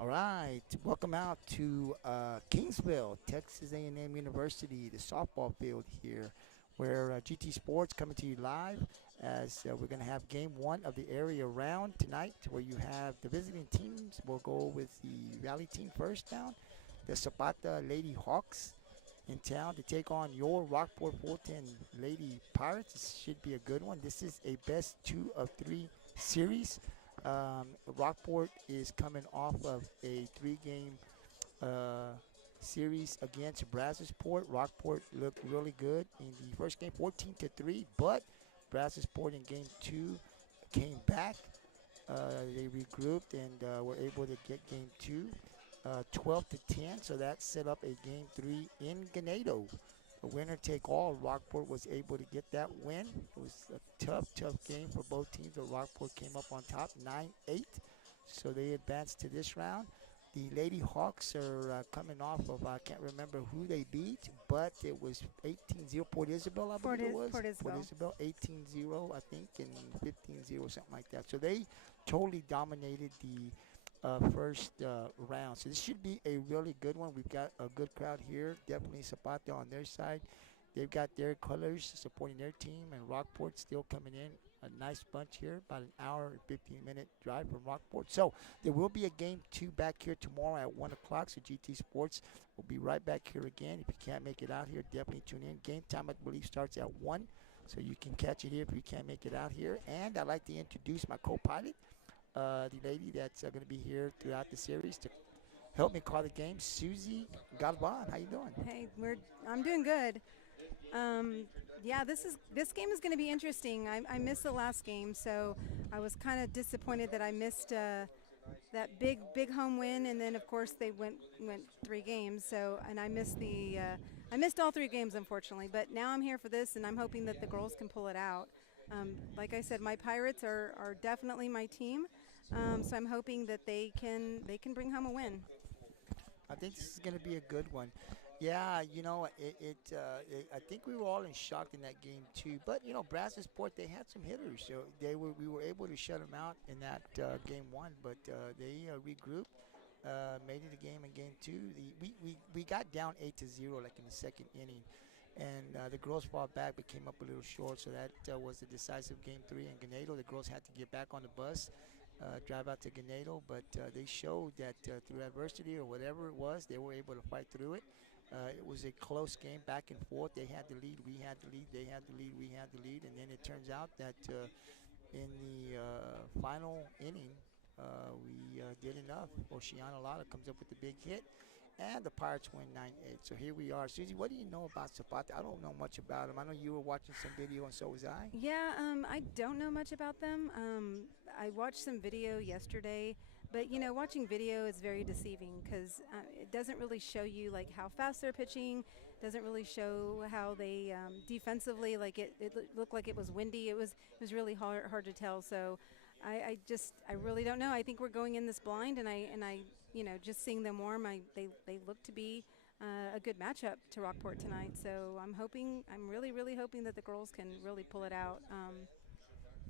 All right, welcome out to Kingsville, Texas A&M University, the softball field here, where GT Sports coming to you live as we're going to have game one of the area round tonight, where you have the visiting teams. We'll go with the Valley team first down, the Zapata Lady Hawks in town to take on your Rockport-Fulton Lady Pirates. This should be a good one. This is a best 2 of 3 series. Rockport is coming off of a 3-game uh, series against Brazosport. Rockport looked really good in the first game, 14-3, but Brazosport in game two came back. They regrouped and were able to get game two, 12-10. So that set up a game three in Ganado. A winner take all. Rockport was able to get that win. It was a tough game for both teams, but Rockport came up on top 9-8. So they advanced to this round. The Lady Hawks are coming off of, I can't remember who they beat, but it was 18-0. Port Isabel, I believe it was. Port Port Isabel. Isabel, 18-0, I think, and 15-0, something like that. So they totally dominated the first round. So this should be a really good one. We've got a good crowd here. Definitely Zapata on their side. They've got their colors supporting their team, and Rockport still coming in. A nice bunch here, about an hour and 15-minute drive from Rockport. So there will be a game two back here tomorrow at 1 o'clock. So GT Sports will be right back here again. If you can't make it out here, definitely tune in. Game time, I believe, starts at 1. So you can catch it here if you can't make it out here. And I'd like to introduce my co-pilot, the lady that's going to be here throughout the series to help me call the game, Susie Galvan. How you doing? Hey, I'm doing good. Um, yeah, this game is going to be interesting. I missed the last game, so I was kind of disappointed that I missed that big home win, and then of course they went 3 games. So and I missed all 3 games unfortunately. But now I'm here for this, and I'm hoping that the girls can pull it out. Like I said, my Pirates are definitely my team, so I'm hoping that they can bring home a win. I think this is going to be a good one. Yeah, I think we were all in shock in that game too. But Brazosport, they had some hitters, so we were able to shut them out in that game one. But they regrouped, made it a game in game two. We got down 8-0 like in the second inning, and the girls fought back but came up a little short. So that was the decisive game three in Ganado. The girls had to get back on the bus, drive out to Ganado, but they showed that through adversity or whatever it was, they were able to fight through it. It was a close game, back and forth. They had the lead, we had the lead, they had the lead, we had the lead, and then it turns out that in the final inning, we did enough. Oceana Lala comes up with the big hit, and the Pirates win 9-8. So here we are. Susie, what do you know about Zapata? I don't know much about him. I know you were watching some video, and so was I. Yeah, I don't know much about them. I watched some video yesterday, but watching video is very deceiving because it doesn't really show you like how fast they're pitching. Doesn't really show how they defensively. Like it looked like it was windy. It was really hard to tell. So I really don't know. I think we're going in this blind, and I just seeing them warm. They look to be a good matchup to Rockport tonight. So I'm really hoping that the girls can really pull it out.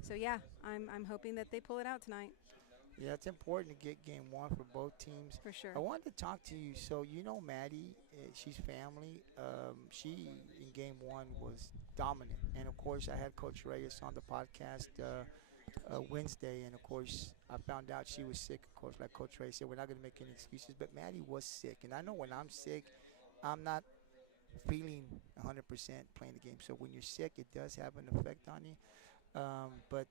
So yeah, I'm hoping that they pull it out tonight Yeah, it's important to get game one for both teams. for I sure. wanted to talk to you. So, Maddie, she's family. She, in game one, was dominant. And, of course, I had Coach Reyes on the podcast Wednesday. And, of course, I found out she was sick, of course. Like Coach Reyes said, we're not going to make any excuses. But Maddie was sick. And I know when I'm sick, I'm not feeling 100% playing the game. So when you're sick, it does have an effect on you. But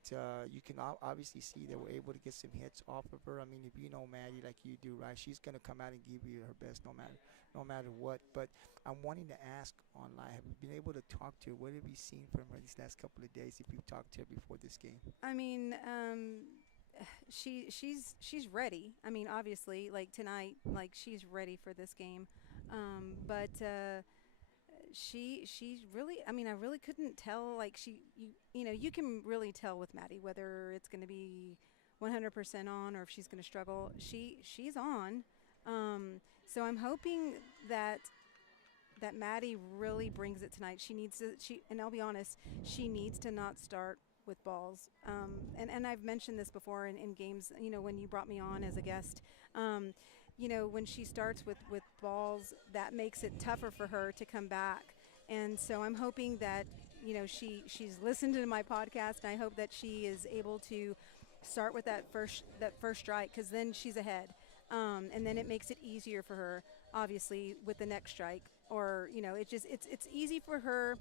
you can obviously see they were able to get some hits off of her. I mean, if you know Maddie like you do, right, she's gonna come out and give you her best no matter what. But I'm wanting to ask online, have you been able to talk to her? What have you seen from her these last couple of days? If you've talked to her before this game? I mean, she's ready. I mean, obviously, like tonight, like she's ready for this game. But she's really, I mean, I really couldn't tell. Like you can really tell with Maddie whether it's going to be 100% on or if she's going to struggle. She's on. So I'm hoping that Maddie really brings it tonight. She needs to, and I'll be honest, she needs to not start with balls. And I've mentioned this before in games, when you brought me on as a guest. Um, when she starts with balls, that makes it tougher for her to come back. And so I'm hoping that, she's listened to my podcast, and I hope that she is able to start with that first strike, because then she's ahead. And then it makes it easier for her, obviously, with the next strike. Or, it's easy for her,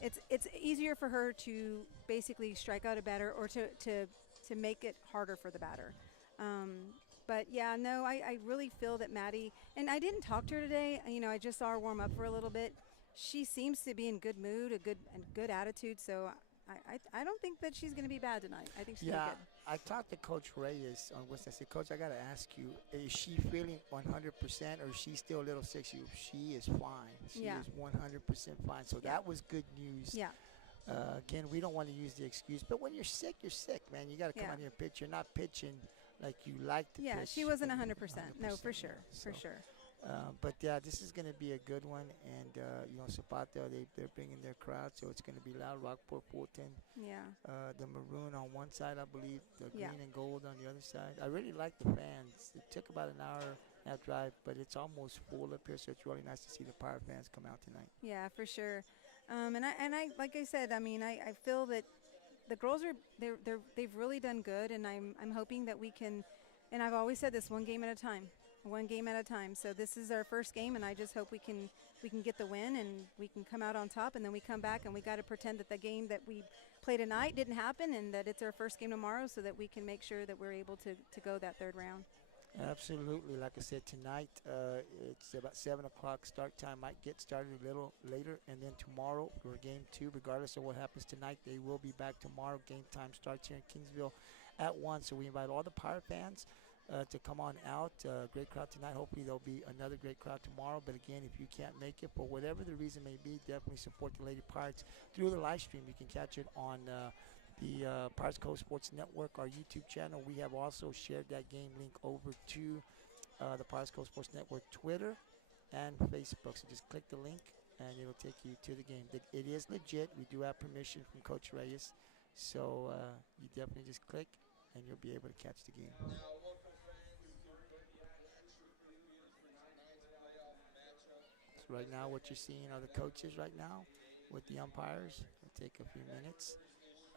it's easier for her to basically strike out a batter, or to make it harder for the batter. Um, but yeah, no, I really feel that Maddie, and I didn't talk to her today. I just saw her warm up for a little bit. She seems to be in good mood, a good attitude. So I don't think that she's going to be bad tonight. I think she's going to Yeah, be good. I talked to Coach Reyes on Wednesday. I said, Coach, I got to ask you, is she feeling 100% or is she still a little sick? She is fine. She Yeah, is 100% fine. So yeah, that was good news. yeah, Again, we don't want to use the excuse, but when you're sick, man. You got to come yeah, out here and pitch. You're not pitching like you like to yeah. She pitch. wasn't But 100%. No, for 100%, yeah. sure, for So, sure. but yeah, this is going to be a good one. And, Zapata, they're bringing their crowd, so it's going to be loud. Rockport-Fulton, Yeah, the maroon on one side, I believe, the yeah. green and gold on the other side. I really like the fans. It took about an hour and a half drive, but it's almost full up here, so it's really nice to see the Pirate fans come out tonight. Yeah, for sure. And I like I said, I mean, I feel that the girls they've really done good, and I'm hoping that we can. And I've always said this: one game at a time, one game at a time. So this is our first game, and I just hope we can get the win, and we can come out on top, and then we come back, and we got to pretend that the game that we played tonight didn't happen, and that it's our first game tomorrow, so that we can make sure that we're able to go that third round. Absolutely. Like I said, tonight it's about 7 o'clock start time. Might get started a little later. And then tomorrow for game two, regardless of what happens tonight, they will be back tomorrow. Game time starts here in Kingsville at 1. So we invite all the Pirate fans to come on out. Great crowd tonight. Hopefully there'll be another great crowd tomorrow. But again, if you can't make it, for whatever the reason may be, definitely support the Lady Pirates through the live stream. You can catch it on the Pirates Coast Sports Network, our YouTube channel. We have also shared that game link over to the Pirates Coast Sports Network Twitter and Facebook. So just click the link and it'll take you to the game. It is legit. We do have permission from Coach Reyes. So you definitely just click and you'll be able to catch the game. So right now what you're seeing are the coaches right now with the umpires. It'll take a few minutes.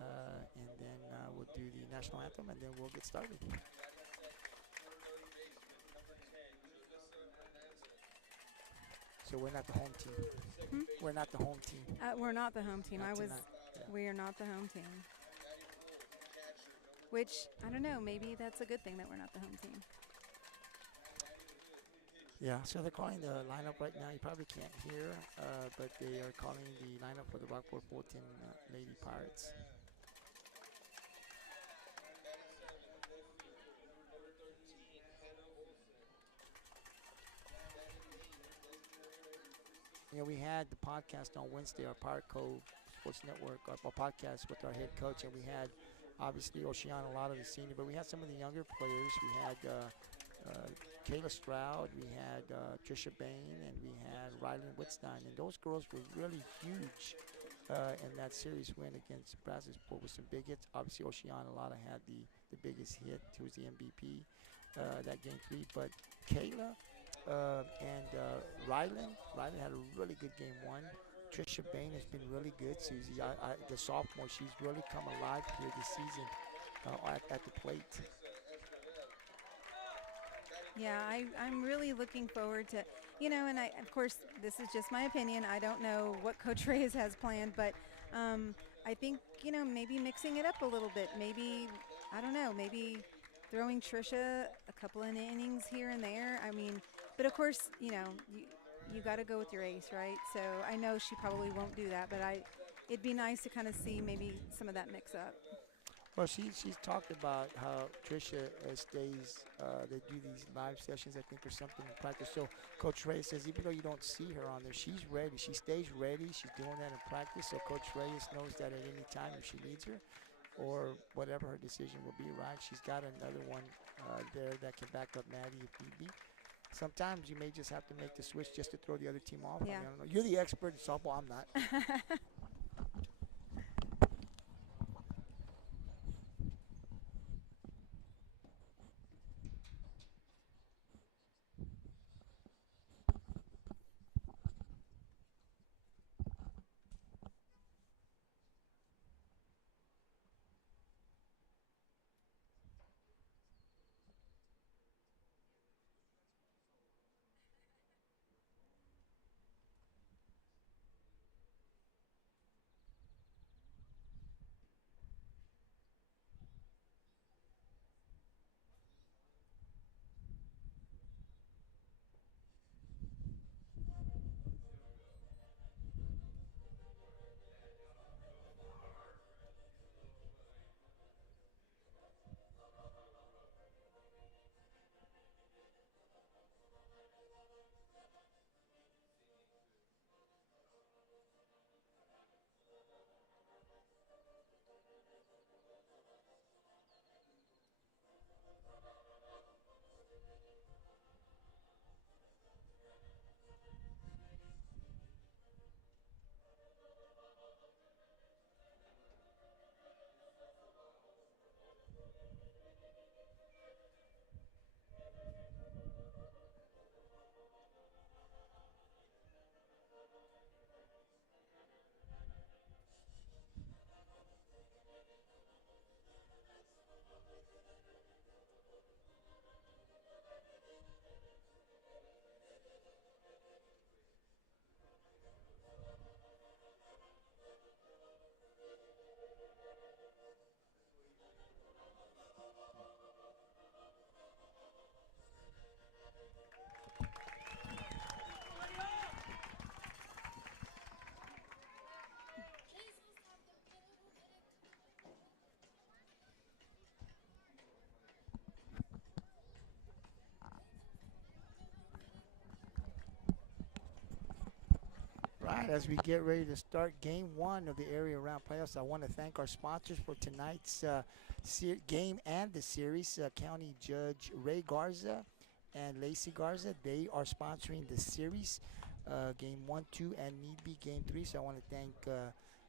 And then we'll do the national anthem, and then we'll get started. So we're not the home team. Hmm? We're not the home team. We're not the home team. Not tonight. Yeah. We are not the home team. Which I don't know. Maybe that's a good thing that we're not the home team. Yeah. So they're calling the lineup right now. You probably can't hear, but they are calling the lineup for the Rockport-Fulton Lady Pirates. We had the podcast on Wednesday, our Pirate Cove Sports Network, our podcast with our head coach, and we had obviously Oceana, a lot of the senior, but we had some of the younger players. We had Kayla Stroud, we had Trisha Bain, and we had Rylan Whitstein, and those girls were really huge in that series win against Brazosport with some big hits. Obviously, Oceana Lada had the biggest hit, who was the MVP that game 3, but Kayla and Rylan had a really good game 1. Trisha Bain has been really good, Susie. The sophomore, she's really come alive here this season at the plate. Yeah, I'm really looking forward to, and of course, this is just my opinion. I don't know what Coach Reyes has planned, but I think, maybe mixing it up a little bit. Maybe, I don't know, maybe throwing Trisha a couple of innings here and there. I mean, but of course, you got to go with your ace, right? So I know she probably won't do that, but it'd be nice to kind of see maybe some of that mix up. Well, she's talked about how Trisha stays. They do these live sessions, I think, or something in practice. So Coach Reyes says even though you don't see her on there, she's ready. She stays ready. She's doing that in practice. So Coach Reyes knows that at any time if she needs her, or whatever her decision will be, right? She's got another one there that can back up Maddie if need be. Sometimes you may just have to make the switch just to throw the other team off. Yeah. I don't know. You're the expert in softball. I'm not. right, as we get ready to start game one of the area round playoffs, I want to thank our sponsors for tonight's game and the series. County Judge Ray Garza and Lacey Garza, they are sponsoring the series, game one, two, and need be game three. So I want to thank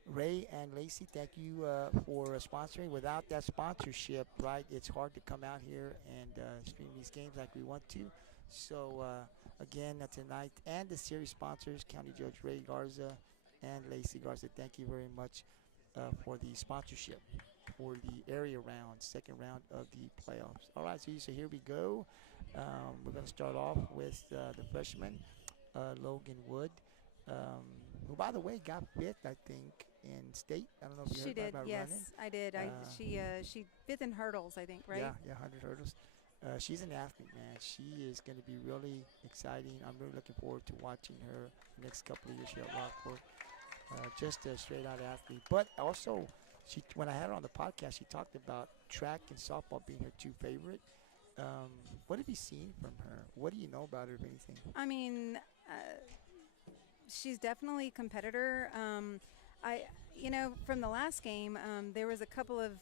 Ray and Lacey. Thank you for sponsoring. Without that sponsorship, right, it's hard to come out here and stream these games like we want to. So again, tonight and the series sponsors, County Judge Ray Garza and Lacey Garza. Thank you very much for the sponsorship for the area round, second round of the playoffs. All right, so here we go. We're going to start off with the freshman, Logan Wood, who, by the way, got fifth, I think, in state. I don't know if you She heard did. about Yes, running. I did. She fifth in hurdles, I think, right? Yeah, 100 hurdles. She's an athlete, man. She is going to be really exciting. I'm really looking forward to watching her next couple of years here at Rockport. Just a straight-out athlete. But also, when I had her on the podcast, she talked about track and softball being her two favorite. What have you seen from her? What do you know about her, if anything? I mean, she's definitely a competitor. From the last game, there was a couple of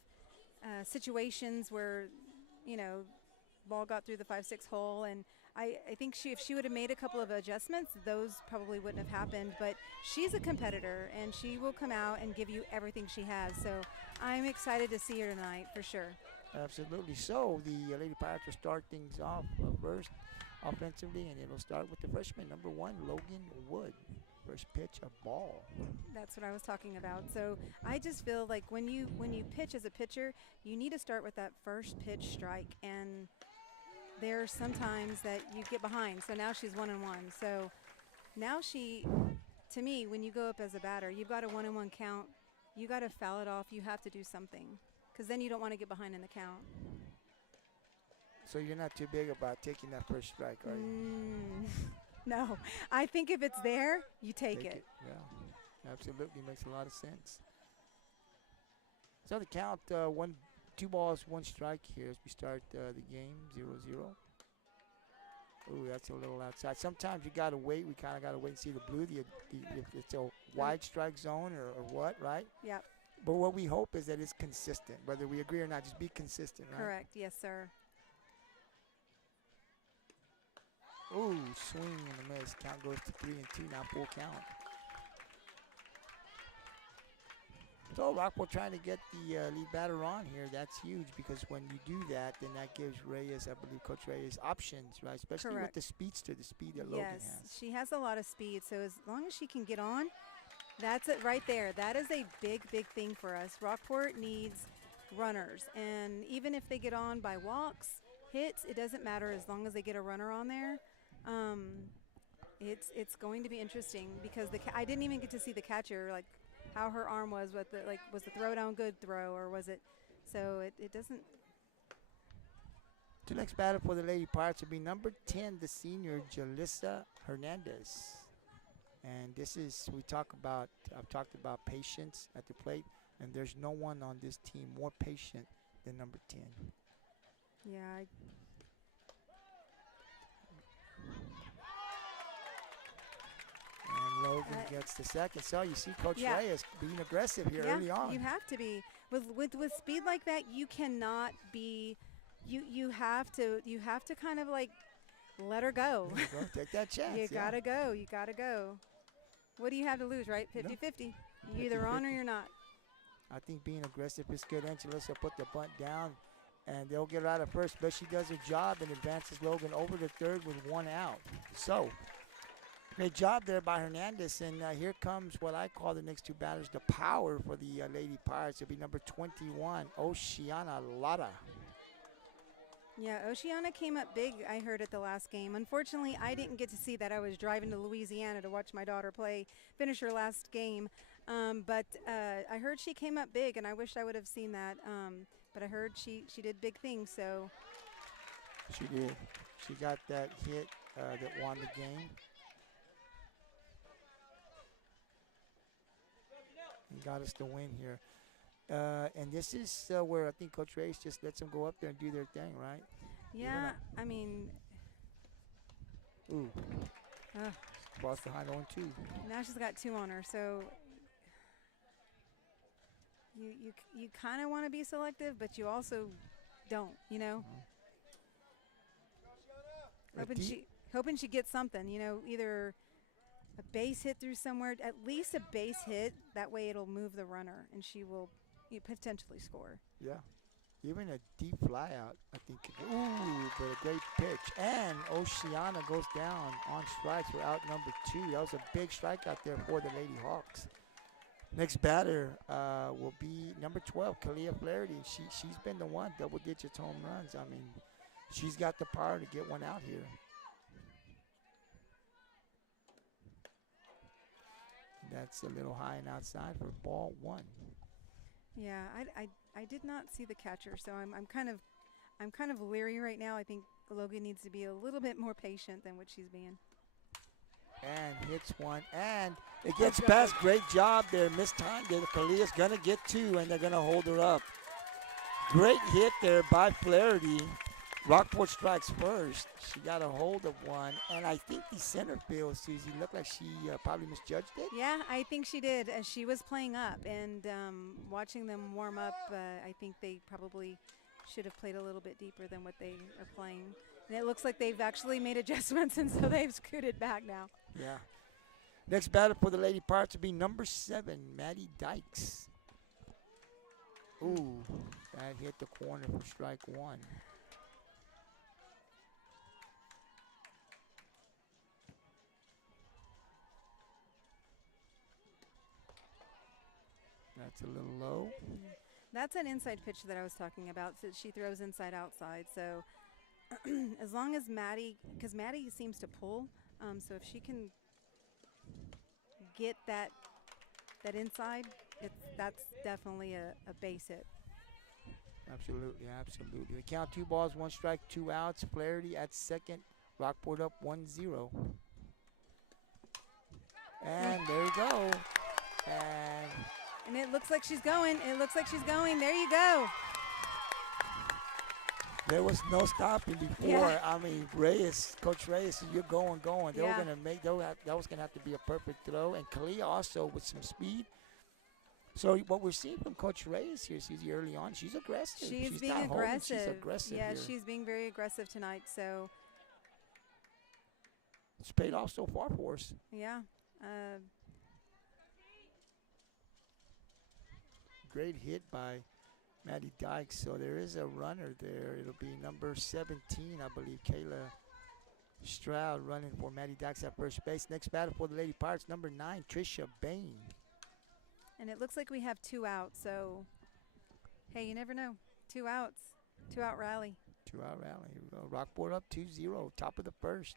situations where, ball got through the 5-6 hole, and I think if she would have made a couple of adjustments, those probably wouldn't have happened. But she's a competitor, and she will come out and give you everything she has. So I'm excited to see her tonight for sure. Absolutely. So the Lady Pirates will start things off first offensively, and it'll start with the freshman, number 1, Logan Wood. First pitch, a ball. That's what I was talking about. So I just feel like when you pitch as a pitcher, you need to start with that first pitch strike, and there's sometimes that you get behind. So now she's 1-1. So now to me, when you go up as a batter, you've got a 1-1 count. You got to foul it off. You have to do something, because then you don't want to get behind in the count. So you're not too big about taking that first strike, are you? No. I think if it's there, you take it. Yeah, absolutely. Makes a lot of sense. So the count, 2 balls, 1 strike here as we start the game, 0-0. Ooh, that's a little outside. Sometimes you got to wait. We kind of got to wait and see the blue, if it's a wide strike zone or what, right? Yep. But what we hope is that it's consistent. Whether we agree or not, just be consistent, right? Correct. Yes, sir. Ooh, swing and a miss. Count goes to 3-2, now full count. So Rockport trying to get the lead batter on here. That's huge, because when you do that, then that gives Reyes, I believe Coach Reyes, options, right? Especially Correct. with the speedster, the speed that Logan Yes, has. she has a lot of speed. So as long as she can get on, that's it right there. That is a big, big thing for us. Rockport needs runners, and even if they get on by walks, hits, it doesn't matter as long as they get a runner on there. It's going to be interesting, because I didn't even get to see the catcher, like how her arm was. Was the throw down good throw, or was it? So it doesn't. The next batter for the Lady Pirates will be number 10, the senior Jalissa Hernandez. And this is, I've talked about patience at the plate, and there's no one on this team more patient than number 10. Yeah. And Logan gets the second. So you see Coach Reyes being aggressive here early on. You have to be. With speed like that, you cannot be. You have to kind of like let her go. Take that chance. You gotta go. You gotta go. What do you have to lose, right? 50-50. You're either on or you're not. I think being aggressive is good. Angelissa will put the bunt down, and they'll get her out of first, but she does her job and advances Logan over to third with 1 out. So, great job there by Hernandez, and here comes what I call the next 2 batters, the power for the Lady Pirates. It'll be number 21, Oceana Lara. Yeah, Oceana came up big, I heard, at the last game. Unfortunately, I didn't get to see that. I was driving to Louisiana to watch my daughter finish her last game. But I heard she came up big, and I wish I would have seen that. But I heard she did big things, so. She did. She got that hit that won the game. And got us the win here. And this is where I think Coach Reyes just lets them go up there and do their thing, right? Yeah, I mean. Ooh. Cross behind 0-2. Now she's got 2 on her, so you kind of want to be selective, but you also don't, you know. Hoping she gets something, you know, either a base hit through somewhere, at least a base hit. That way it'll move the runner, and she will potentially score. Yeah. Even a deep fly out, I think. Ooh, but a great pitch. And Oceana goes down on strikes for out number 2. That was a big strikeout there for the Lady Hawks. Next batter will be number 12, Kalia Flaherty. She's been the one, double digits home runs. I mean, she's got the power to get one out here. That's a little high and outside for ball 1. Yeah, I did not see the catcher, so I'm kind of leery right now. I think Logan needs to be a little bit more patient than what she's being. And hits one, and it gets past. Great job there. Missed time there. Kalia's going to get 2, and they're going to hold her up. Great hit there by Flaherty. Rockport strikes first. She got a hold of one, and I think the center field, Susie, looked like she probably misjudged it. Yeah, I think she did. As she was playing up and watching them warm up, I think they probably should have played a little bit deeper than what they are playing. And it looks like they've actually made adjustments, and so they've scooted back now. Yeah. Next batter for the Lady Pirates will be number 7, Maddie Dykes. Ooh, that hit the corner for strike 1. That's a little low. That's an inside pitch that I was talking about. So she throws inside outside. So as long as Maddie, because Maddie seems to pull, so if she can get that inside, that's definitely a base hit. Absolutely, absolutely. The count 2 balls, 1 strike, 2 outs. Flaherty at second. Rockport up 1-0. And there you go. And it looks like she's going. It looks like she's going. There you go. There was no stopping before. Yeah. I mean, Coach Reyes, you're going. They were gonna make. That was gonna have to be a perfect throw. And Kalia also with some speed. So what we're seeing from Coach Reyes here, Susie, early on, she's aggressive. She's being not aggressive. She's aggressive. Yeah, here. She's being very aggressive tonight. So it's paid off so far for us. Yeah. Great hit by Maddie Dykes. So there is a runner there. It'll be number 17, I believe, Kayla Stroud running for Maddie Dykes at first base. Next batter for the Lady Pirates, number 9, Trisha Bain. And it looks like we have 2 outs. So, hey, you never know. 2 outs. 2-out rally. 2-out rally. Here we go. Rockport up 2-0, top of the first.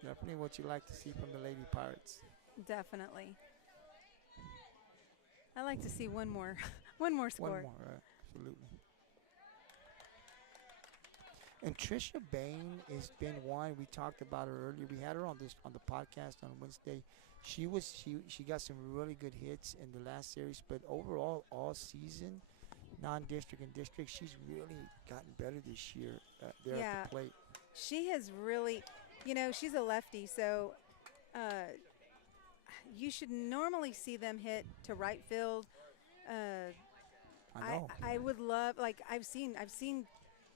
Definitely what you like to see from the Lady Pirates. Definitely. I like to see one more score. One more, right? Absolutely. And Trisha Bain has been one. We talked about her earlier. We had her on the podcast on Wednesday. She got some really good hits in the last series, but overall, all season, non-district and district, she's really gotten better this year there at the plate. She has really, she's a lefty, so you should normally see them hit to right field. I know. I would love, like, I've seen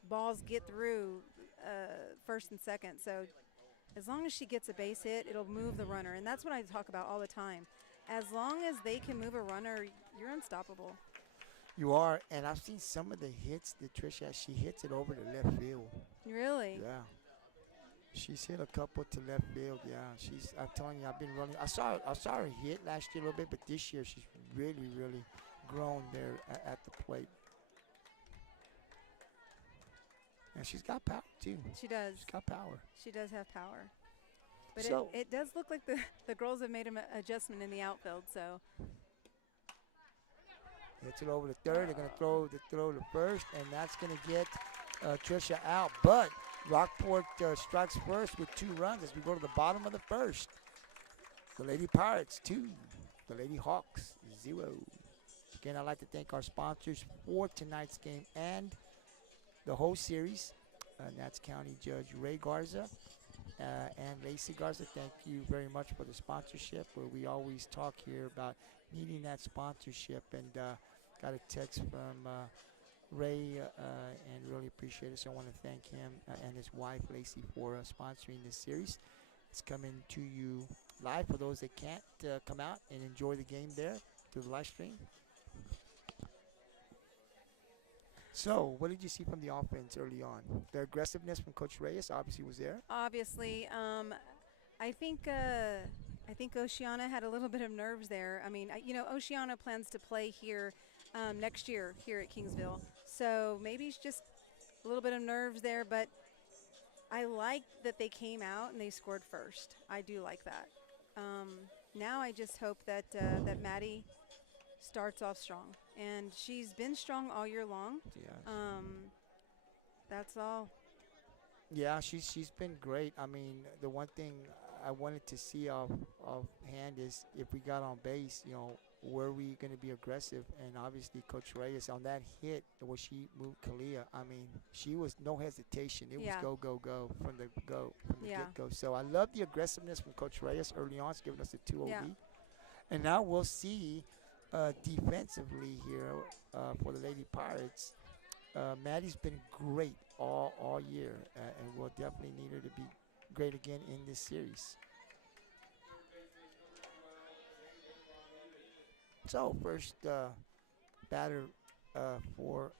balls get through first and second. So as long as she gets a base hit, it'll move the runner. And that's what I talk about all the time. As long as they can move a runner, you're unstoppable. You are. And I've seen some of the hits that Trish has. She hits it over to left field. Really? Yeah. She's hit a couple to left field. Yeah. I'm telling you, I've been running. I saw her hit last year a little bit, but this year she's really, really grown there at the plate. And she's got power, too. She does. She's got power. She does have power. But so, it does look like the girls have made an adjustment in the outfield, so. Hits it over to third. They're going to throw to first, and that's going to get Trisha out. But Rockport strikes first with 2 runs as we go to the bottom of the first. The Lady Pirates, 2. The Lady Hawks, 0. Again, I'd like to thank our sponsors for tonight's game and the whole series. Nats County Judge Ray Garza and Lacey Garza. Thank you very much for the sponsorship. Where we always talk here about needing that sponsorship, and got a text from Ray and really appreciate it. So I want to thank him and his wife Lacey for sponsoring this series. It's coming to you live for those that can't come out and enjoy the game there through the live stream. So, what did you see from the offense early on? The aggressiveness from Coach Reyes obviously was there. Obviously, I think Oceana had a little bit of nerves there. I mean, Oceana plans to play here next year here at Kingsville, so maybe it's just a little bit of nerves there. But I like that they came out and they scored first. I do like that. Now I just hope that that Maddie starts off strong, and she's been strong all year long. Yes. That's all. Yeah, she's been great. I mean, the one thing I wanted to see off hand is if we got on base, were we going to be aggressive? And obviously, Coach Reyes on that hit where she moved Kalia. I mean, she was no hesitation. It was go from the get go. So I love the aggressiveness from Coach Reyes early on. It's giving us a 2-0 lead. And now we'll see defensively here for the Lady Pirates. Maddie's been great all year, and we'll definitely need her to be great again in this series. So first batter for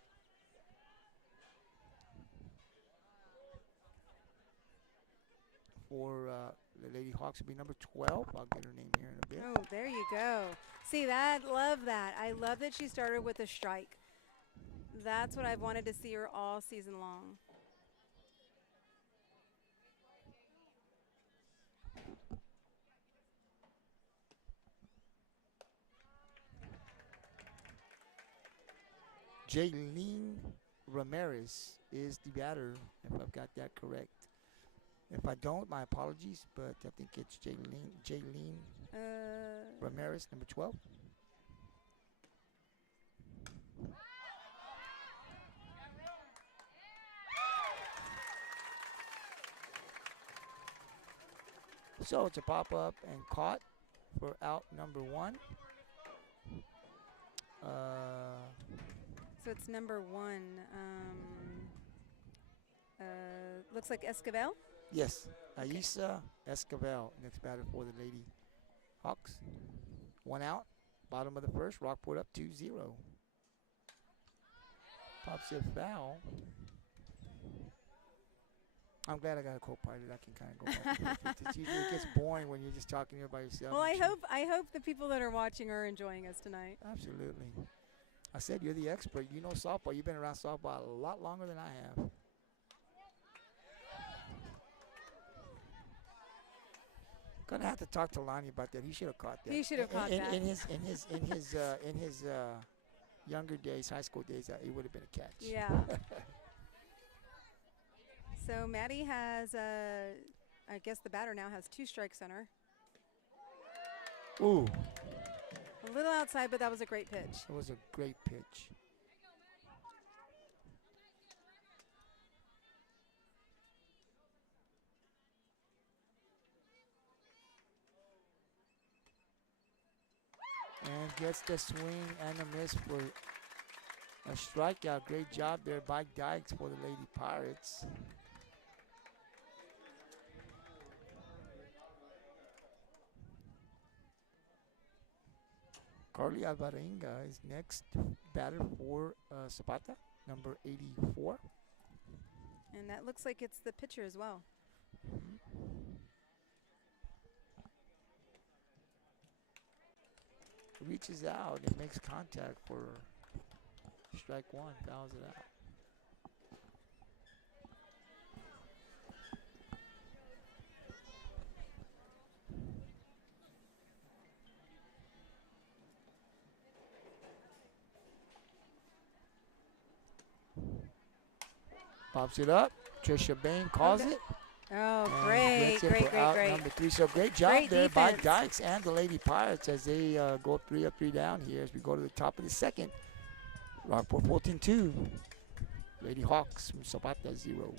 the Lady Hawks will be number 12. I'll get her name here in a bit. Oh, there you go. See that? Love that. I love that she started with a strike. That's what I've wanted to see her all season long. Jaylene Ramirez is the batter, if I've got that correct. If I don't, my apologies, but I think it's Jaylene Ramirez, number 12. So it's a pop-up and caught for out number 1. So it's number 1. Looks like Esquivel. Yes, Aisa Esquivel, next batter for the Lady Hawks. 1 out, bottom of the first, Rockport up 2-0. Pops a foul. I'm glad I got a co-pilot. I can kind of go back and forth. It gets boring when you're just talking here by yourself. Well, I hope the people that are watching are enjoying us tonight. Absolutely. I said you're the expert. You know softball. You've been around softball a lot longer than I have. Gonna have to talk to Lonnie about that. He should have caught that. He should have caught that. In his younger days, high school days, it would have been a catch. Yeah. So Maddie has, I guess the batter now has 2 strikes on her. Ooh. A little outside, but that was a great pitch. It was a great pitch. And gets the swing and a miss for a strikeout. Great job there by Dykes for the Lady Pirates. Carly Alvarenga is next batter for Zapata, number 84. And that looks like it's the pitcher as well. Reaches out and makes contact for strike 1, fouls it out. Pops it up. Trisha Bain calls it. Oh, And great, gets it great, for out great. number 3. So great job Great there by defense. Dykes and the Lady Pirates as they go up 3 down here as we go to the top of the second. Rockport-Fulton 2. Lady Hawks from Zapata 0.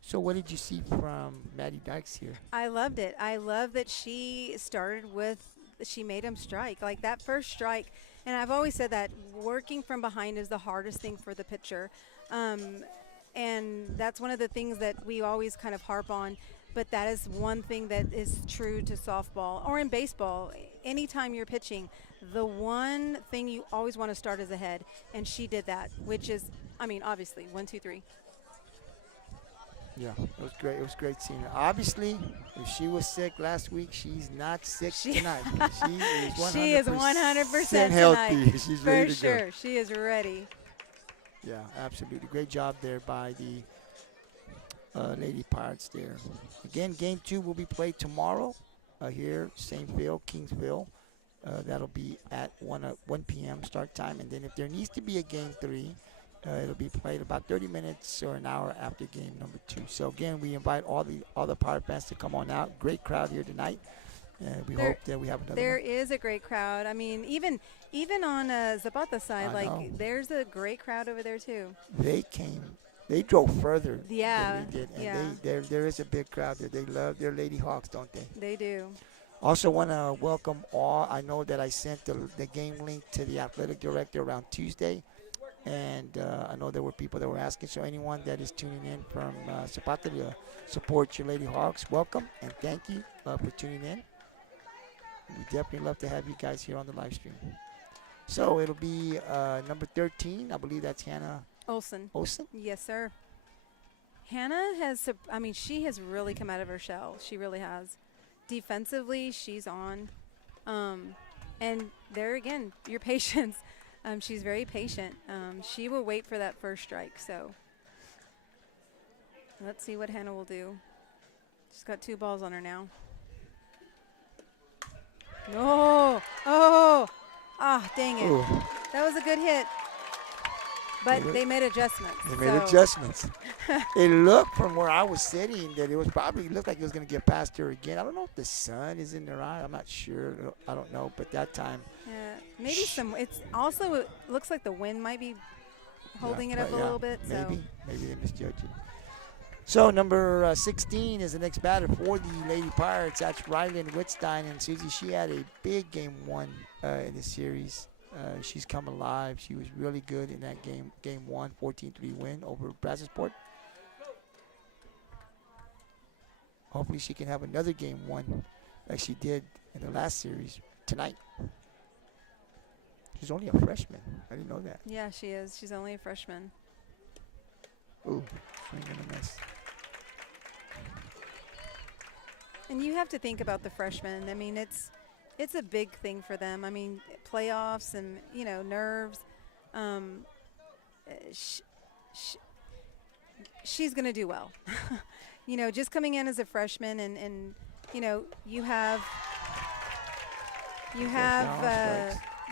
So what did you see from Maddie Dykes here? I loved it. I love that she started with, she made him strike. Like that first strike, and I've always said that working from behind is the hardest thing for the pitcher. Um, and that's one of the things that we always kind of harp on. But that is one thing that is true to softball or in baseball. Anytime you're pitching, the one thing you always want to start is ahead. And she did that, which is, I mean, obviously, 1, 2, 3. Yeah, it was great. It was great seeing her. Obviously, if she was sick last week, she's not sick tonight. She is 100% She is 100% healthy. tonight. She's For ready to sure. go. She is ready. Yeah, absolutely. Great job there by the Lady Pirates there. Again, game 2 will be played tomorrow here, same field, Kingsville. That'll be at 1 p.m. start time. And then if there needs to be a game 3, it'll be played about 30 minutes or an hour after game number 2. So again, we invite all the Pirate fans to come on out. Great crowd here tonight. And we hope that we have another There one. is a great crowd. I mean, even on Zapata side, I like know. there's a great crowd over there too. They drove further Yeah, than we did. And yeah. there is a big crowd there. They love their Lady Hawks, don't they? They do. Also want to welcome all. I know that I sent the game link to the athletic director around Tuesday. And I know there were people that were asking. So anyone that is tuning in from Zapata to support your Lady Hawks, welcome and thank you for tuning in. We definitely love to have you guys here on the live stream. So it'll be number 13. I believe that's Hannah Olson. Olson. Yes, sir. Hannah has, I mean, she has really come out of her shell. She really has. Defensively, she's on. And there again, your patience. She's very patient. She will wait for that first strike. So let's see what Hannah will do. She's got 2 balls on her now. No. Oh. Ah, dang it. Ooh. That was a good hit. But they made adjustments. They made adjustments. It looked from where I was sitting that it looked like it was going to get past her again. I don't know if the sun is in their eye. I'm not sure. I don't know. But that time. Yeah, maybe some. It's also, it looks like the wind might be holding it up a little bit. So. Maybe they misjudged it. So number 16 is the next batter for the Lady Pirates. That's Ryland Wittstein. And Susie, she had a big game 1 in the series. She's come alive. She was really good in that game 1, 14-3 win over Brazosport. Hopefully she can have another game 1 like she did in the last series tonight. She's only a freshman. I didn't know that. Yeah, she is. She's only a freshman. Ooh, swing and a miss. And you have to think about the freshmen. I mean, it's a big thing for them. I mean, playoffs and, nerves. She's going to do well. Just coming in as a freshman and you have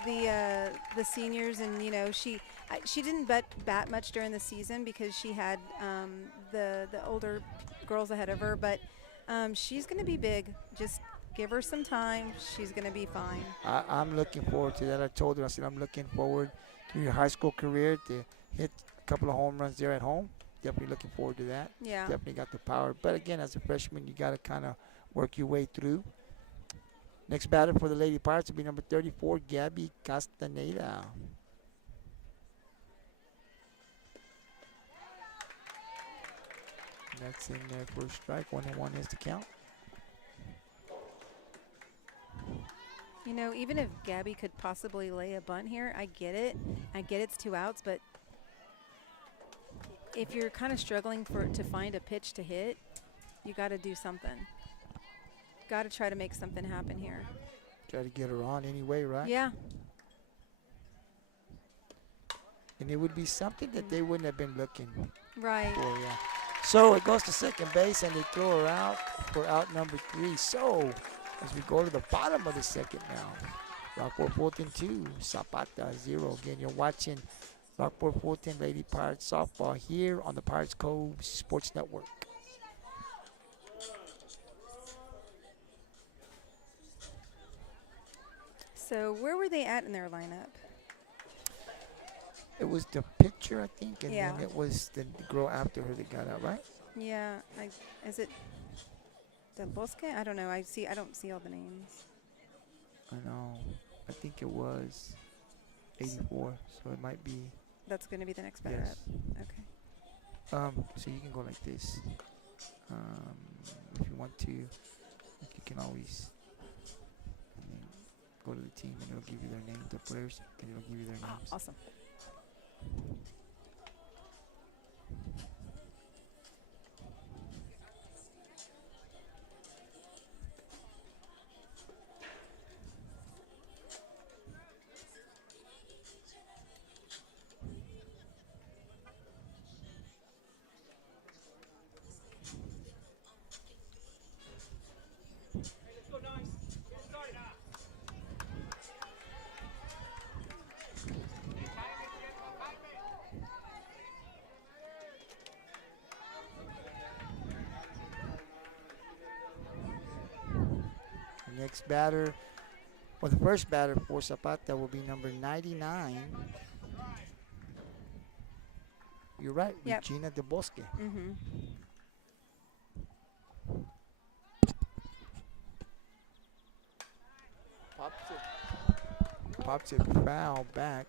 the seniors and, she didn't bat much during the season because she had the older girls ahead of her, but she's going to be big. Just give her some time. She's going to be fine. I'm looking forward to that. I told her, I said, I'm looking forward to your high school career to hit a couple of home runs there at home. Definitely looking forward to that. Yeah. Definitely got the power. But again, as a freshman, you got to kind of work your way through. Next batter for the Lady Pirates will be number 34, Gabby Castaneda. That's in there for a strike. 1-1 is the count. Even if Gabby could possibly lay a bunt here, I get it. I get it's 2 outs, but if you're kind of struggling to find a pitch to hit, you got to do something. Got to try to make something happen here. Try to get her on anyway, right? Yeah. And it would be something that they wouldn't have been looking right for, yeah. So it goes to second base, and they throw her out for out number 3. So as we go to the bottom of the second now, Rockport-Fulton 2, Zapata 0. Again, you're watching Rockport-Fulton Lady Pirates softball here on the Pirates Cove Sports Network. So where were they at in their lineup? It was the pitcher, I think, and Yeah. then it was the girl after her that got out, right? Yeah. Is it Del Bosque? I don't know. I don't see all the names. I know. I think it was 84, so it might be. That's going to be the next batter Yes. up. Okay. So you can go like this. Um, if you want to, you can always go to the team and it'll give you their names, the players, and it'll give you their Oh, names. awesome. The next batter, well, the first batter for Zapata will be number 99. You're right, Yep. Regina De Bosque. Mm-hmm. Pops it foul back.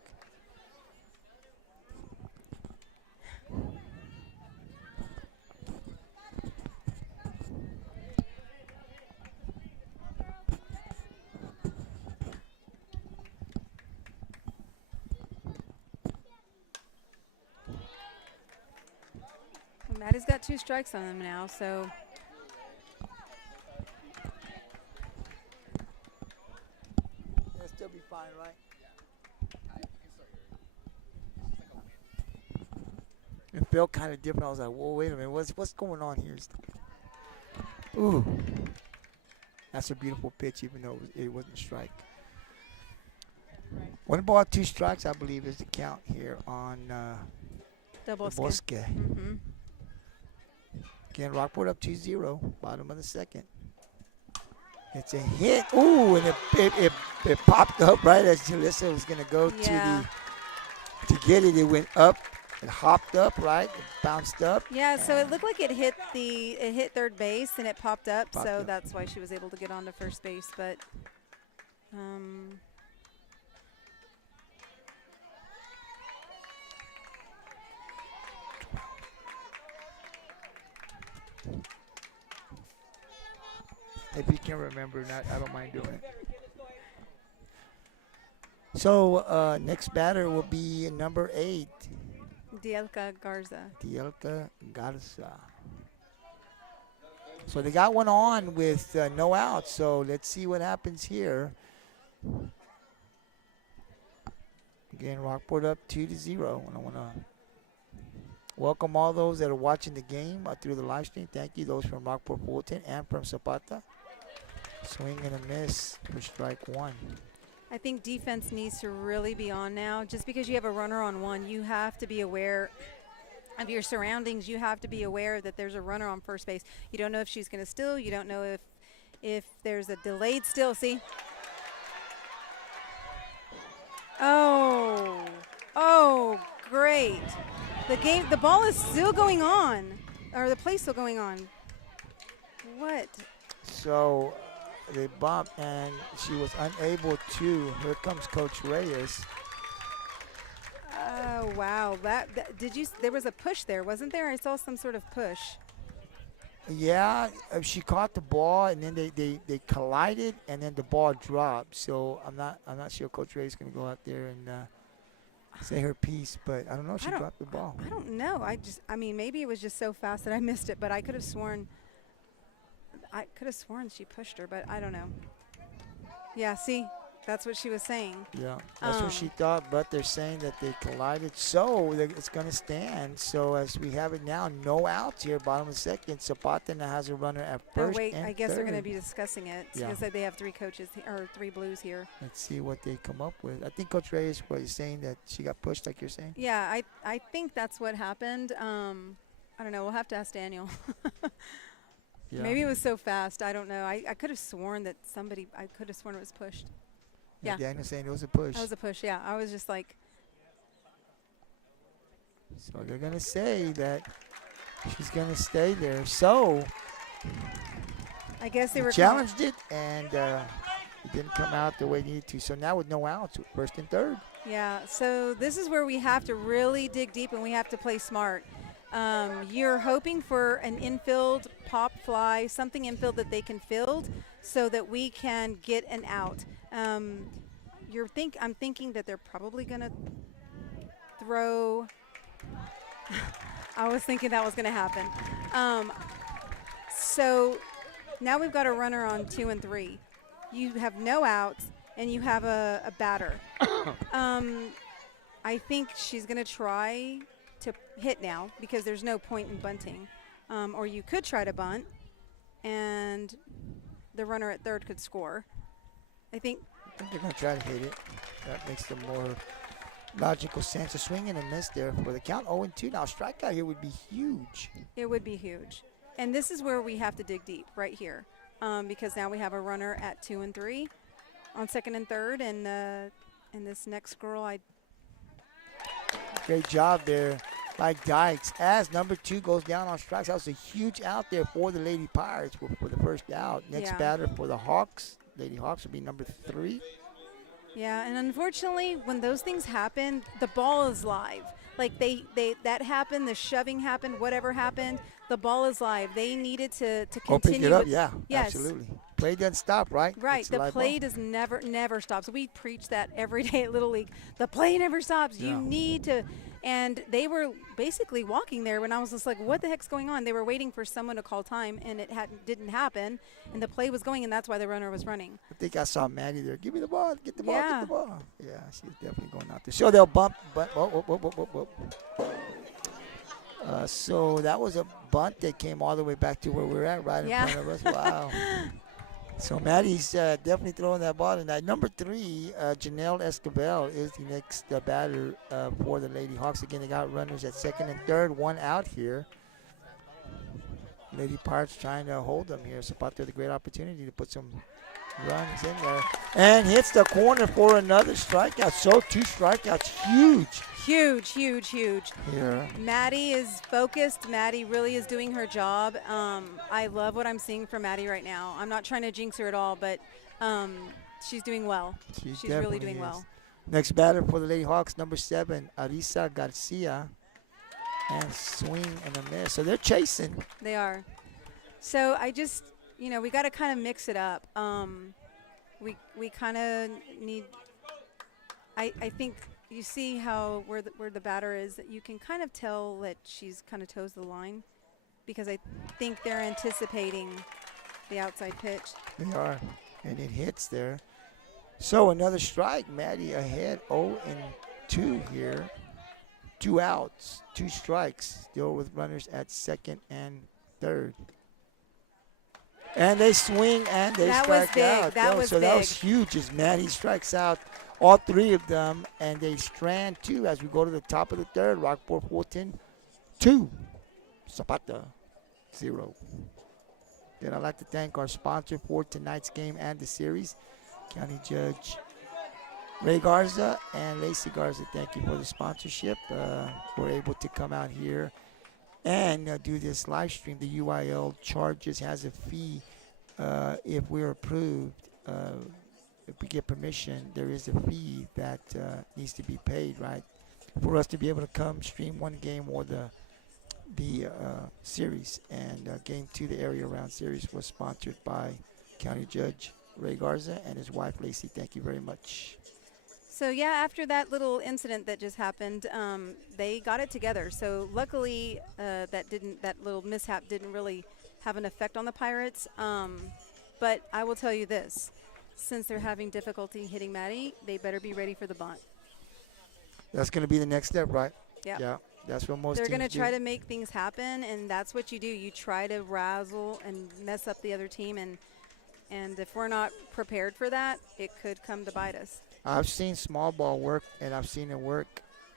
Well, Maddie's got 2 strikes on him now, so It'll still be fine, right? It felt kind of different. I was like, whoa, wait a minute. What's going on here? Ooh. That's a beautiful pitch, even though it wasn't a strike. 1 ball, 2 strikes, I believe, is the count here on Del De Bosque. Bosque. Mm-hmm. Again, Rockport up 2-0, bottom of the second. It's a hit. Ooh, and it popped up right as Jalissa was going to go Yeah. to get it. It went up. It hopped up, right? It bounced up. Yeah, so it looked like it hit third base and it popped up, Popped so up. that's why she was able to get onto first base. But If you can remember, not I don't mind doing it. So next batter will be number 8, Dielka Garza. Dielka Garza. So they got one on with no outs. So let's see what happens here. Again, Rockport up 2-0. And I want to welcome all those that are watching the game through the live stream. Thank you, those from Rockport-Fulton and from Zapata. Swing and a miss for strike 1. I think defense needs to really be on now. Just because you have a runner on one, you have to be aware of your surroundings. You have to be aware that there's a runner on first base. You don't know if she's going to steal. You don't know if there's a delayed steal. See? Oh, great. The ball is still going on, or the play's still going on. What? So they bumped, and she was unable to. Here comes Coach Reyes. Oh, wow. There was a push there, wasn't there? I saw some sort of push. Yeah, she caught the ball, and then they collided, and then the ball dropped. So I'm not sure Coach Reyes is going to go out there and say her piece, but I don't know if she dropped the ball. I don't know. I mean, maybe it was just so fast that I missed it, but I could have sworn she pushed her, but I don't know. Yeah, see, that's what she was saying. Yeah, that's what she thought, but they're saying that they collided, so it's going to stand. So as we have it now, no outs here, bottom of the second. Zapata now has a runner at first wait, and I guess they're going to third. be discussing it Yeah. because they have 3 coaches or 3 Blues here. Let's see what they come up with. I think Coach Reyes was saying that she got pushed, like you're saying. Yeah, I think that's what happened. I don't know. We'll have to ask Daniel. Yeah. Maybe it was so fast. I don't know. I could have sworn that I could have sworn it was pushed. Yeah. Daniel saying it was a push. That was a push, yeah. I was just like, So they're going to say that she's going to stay there. So I guess they he were challenged it, and it didn't come out the way it needed to. So now with no outs, first and third. Yeah, so this is where we have to really dig deep and we have to play smart. You're hoping for an infield pop fly, something infield that they can field so that we can get an out. I'm thinking that they're probably going to throw. I was thinking that was going to happen. So now we've got a runner on 2 and 3. You have no outs and you have a batter. I think she's going to try to hit now because there's no point in bunting. Or you could try to bunt, and the runner at third could score. I think they're going to try to hit it. That makes the more logical sense. A swing and a miss there for the count. 0-2. Now, strikeout here would be huge. It would be huge. And this is where we have to dig deep, right here, because now we have a runner at 2 and 3 on second and third, and this next girl, Great job there by Dykes as number 2 goes down on strikes. That was a huge out there for the Lady Pirates for the first out. Next batter for the Hawks. Lady Hawks will be number 3. Yeah, and unfortunately, when those things happen, the ball is live. Like that happened, the shoving happened, whatever happened, the ball is live. They needed to continue. Pick it up, yeah, yes. Absolutely. Play doesn't stop, right? Right, the play does never stops. We preach that every day at Little League. The play never stops. Yeah. You need to. And they were basically walking there when I was just like, what the heck's going on? They were waiting for someone to call time, and it didn't happen. And the play was going, and that's why the runner was running. I think I saw Maddie there. Give me the ball. Get the ball. Yeah. Get the ball. Yeah, she's definitely going out there. So they'll bump. So that was a bunt that came all the way back to where we're at, right in front of us. Wow. So Maddie's definitely throwing that ball tonight. Number 3, Janelle Escobar is the next batter for the Lady Hawks. Again, they got runners at second and third, 1 out here. Lady Pirates trying to hold them here. Zapata with a great opportunity to put some runs in there. And hits the corner for another strikeout. So 2 strikeouts, huge. Huge. Here. Maddie is focused. Maddie really is doing her job. I love what I'm seeing from Maddie right now. I'm not trying to jinx her at all, but she's doing well. She's really doing well. Next batter for the Lady Hawks, number 7, Arisa Garcia. And swing and a miss. So they're chasing. They are. So I just, we got to kind of mix it up. We kind of need. I think you see how where the batter is. You can kind of tell that she's kind of toes the line, because I think they're anticipating the outside pitch. They are, and it hits there. So another strike. Maddie ahead, 0-2 here. 2 outs, 2 strikes, still with runners at second and third. And they swing and they strike out. That was big. That was huge as Maddie strikes out all 3 of them, and they strand 2 as we go to the top of the third. Rockport-Fulton 2, Zapata 0. Then I'd like to thank our sponsor for tonight's game and the series, County Judge Ray Garza and Lacey Garza. Thank you for the sponsorship. We're able to come out here and do this live stream. The UIL has a fee if we're approved. If we get permission, there is a fee that needs to be paid, right, for us to be able to come stream one game or the series. And Game 2, the area around series, was sponsored by County Judge Ray Garza and his wife Lacey. Thank you very much. So yeah, after that little incident that just happened, they got it together. So luckily, that little mishap didn't really have an effect on the Pirates. But I will tell you this: since they're having difficulty hitting Maddie, they better be ready for the bunt. That's going to be the next step, right? Yep. Yeah. That's what most They're teams going to do. try to make things happen, and that's what you do. You try to razzle and mess up the other team, and if we're not prepared for that, it could come to bite us. I've seen small ball work, and I've seen it work.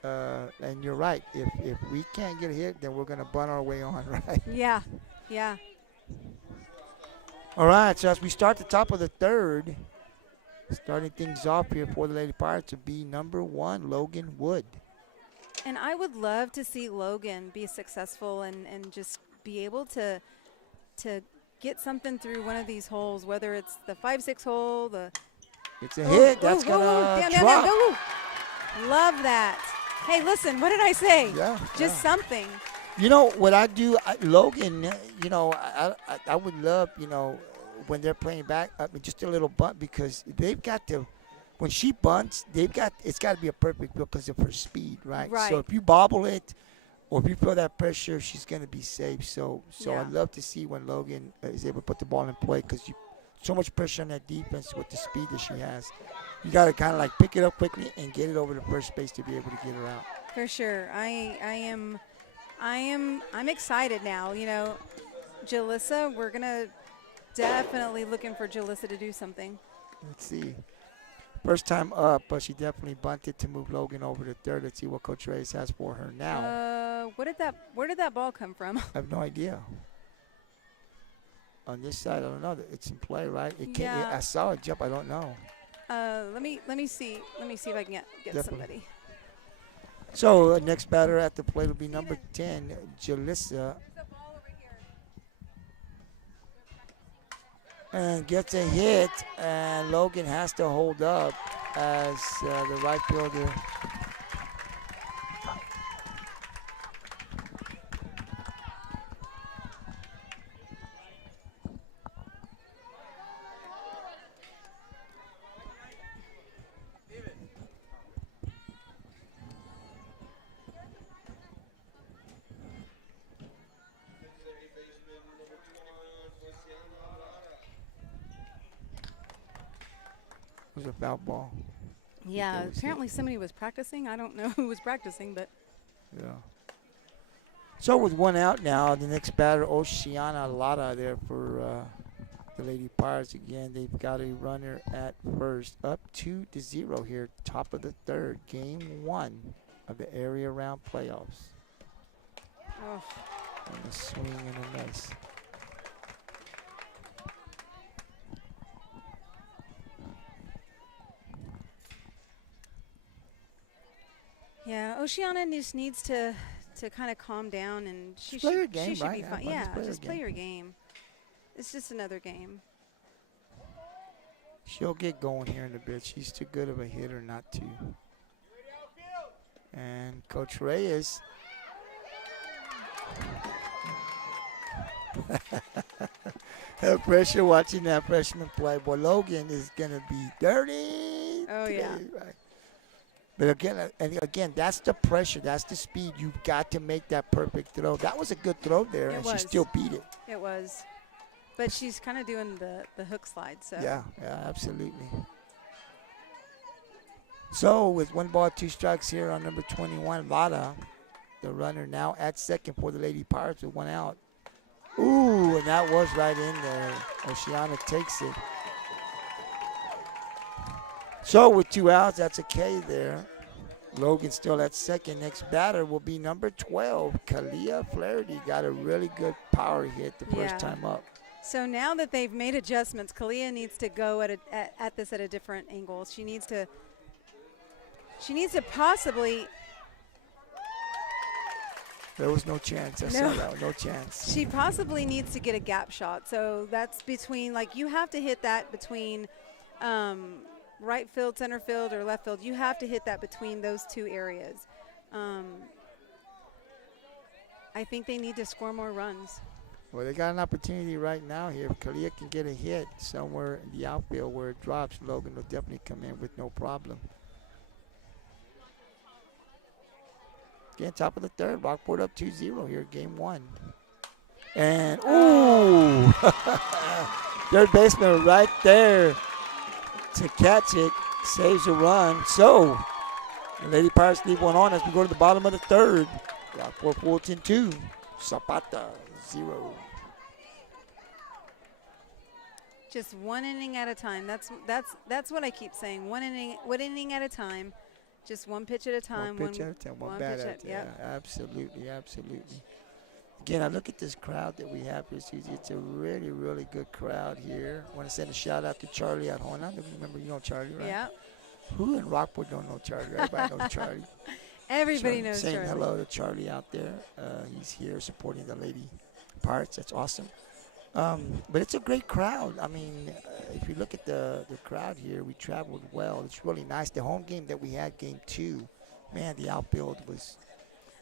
And you're right. If we can't get hit, then we're going to bunt our way on, right? Yeah. All right, so as we start the top of the third, starting things off here for the Lady Pirates to be number 1, Logan Wood. And I would love to see Logan be successful and just be able to get something through one of these holes, whether it's the 5-6 hole, the It's a hit. That's ooh, ooh, gonna down, down, down, drop. go. Love that. Hey, listen, what did I say? Yeah, Just yeah. something. You know what I do, Logan. You know, I would love, you know, when they're playing back, I mean, just a little bunt because they've got to. When she bunts, it's got to be a perfect because of her speed, right? So Right. if you bobble it, or if you feel that pressure, she's gonna be safe. So Yeah. I'd love to see when Logan is able to put the ball in play because you so much pressure on that defense with the speed that she has. You got to kind of like pick it up quickly and get it over to first base to be able to get her out. For sure. I'm excited now. You know, Jalissa, we're gonna definitely looking for Jalissa to do something. Let's see. First time up, but she definitely bunted to move Logan over to third. Let's see what Coach Reyes has for her now. Where did that ball come from? I have no idea. On this side, I don't know. It's in play, right? It can't. Yeah. I saw it jump. I don't know. Let me see if I can get Definitely. somebody. So next batter at the plate will be number 10, Jalissa. And gets a hit, and Logan has to hold up as the right fielder. It was a foul ball. Yeah, that was apparently somebody was practicing. I don't know who was practicing, but Yeah. So with one out now, the next batter, Oceana Lara there for the Lady Pirates again. They've got a runner at first, up 2-0 here, top of the third, game 1 of the area round playoffs. oh, And a swing and a miss. yeah, Oceana just needs to kind of calm down, and she Play her should game, she should right? be Yeah, fine. well, Yeah, just play her just play game. your game. It's just another game. She'll get going here in a bit. She's too good of a hitter not to. And Coach Reyes. Have pressure watching that freshman play. Boy, Logan is going to be dirty. Oh, today, yeah. right? But again, that's the pressure. That's the speed. You've got to make that perfect throw. That was a good throw there, It and was. she still beat it. It was. But she's kind of doing the hook slide, so. Yeah, absolutely. So with 1 ball, 2 strikes here on number 21, Lada, the runner now at second for the Lady Pirates with 1 out. Ooh, and that was right in there. Oceana takes it. So with 2 outs, that's a K there. Logan still at second. Next batter will be number 12, Kalia Flaherty. Got a really good power hit the first Yeah. time up. So now that they've made adjustments, Kalia needs to go at this at a different angle. She needs to possibly. There was no chance. I saw that. No chance. She possibly needs to get a gap shot. So that's between, like, you have to hit that between right field, center field, or left field. You have to hit that between those 2 areas. I think they need to score more runs. Well, they got an opportunity right now here. If Kalia can get a hit somewhere in the outfield where it drops, Logan will definitely come in with no problem. Again, top of the third, Rockport up 2-0 here, game 1. And, ooh, third baseman right there to catch it, saves a run. So, the Lady Pirates leave 1 on as we go to the bottom of the third. Rockport-Fulton 2, Zapata 0. Just 1 inning at a time. That's what I keep saying. 1 inning at a time. Just 1 pitch at a time. One pitch at a time, one bat at a time. Yep. Yeah, absolutely. Again, I look at this crowd that we have here, Susie. It's a really, really good crowd here. I want to send a shout out to Charlie Arjona. Remember, you know Charlie, right? Yeah. Who in Rockport don't know Charlie? Everybody knows Charlie. Everybody knows Saying Charlie. hello to Charlie out there. He's here supporting the lady parts. That's awesome. But it's a great crowd. I mean, if you look at the crowd here, we traveled well. It's really nice. The home game that we had, game 2, man, the I outbuilders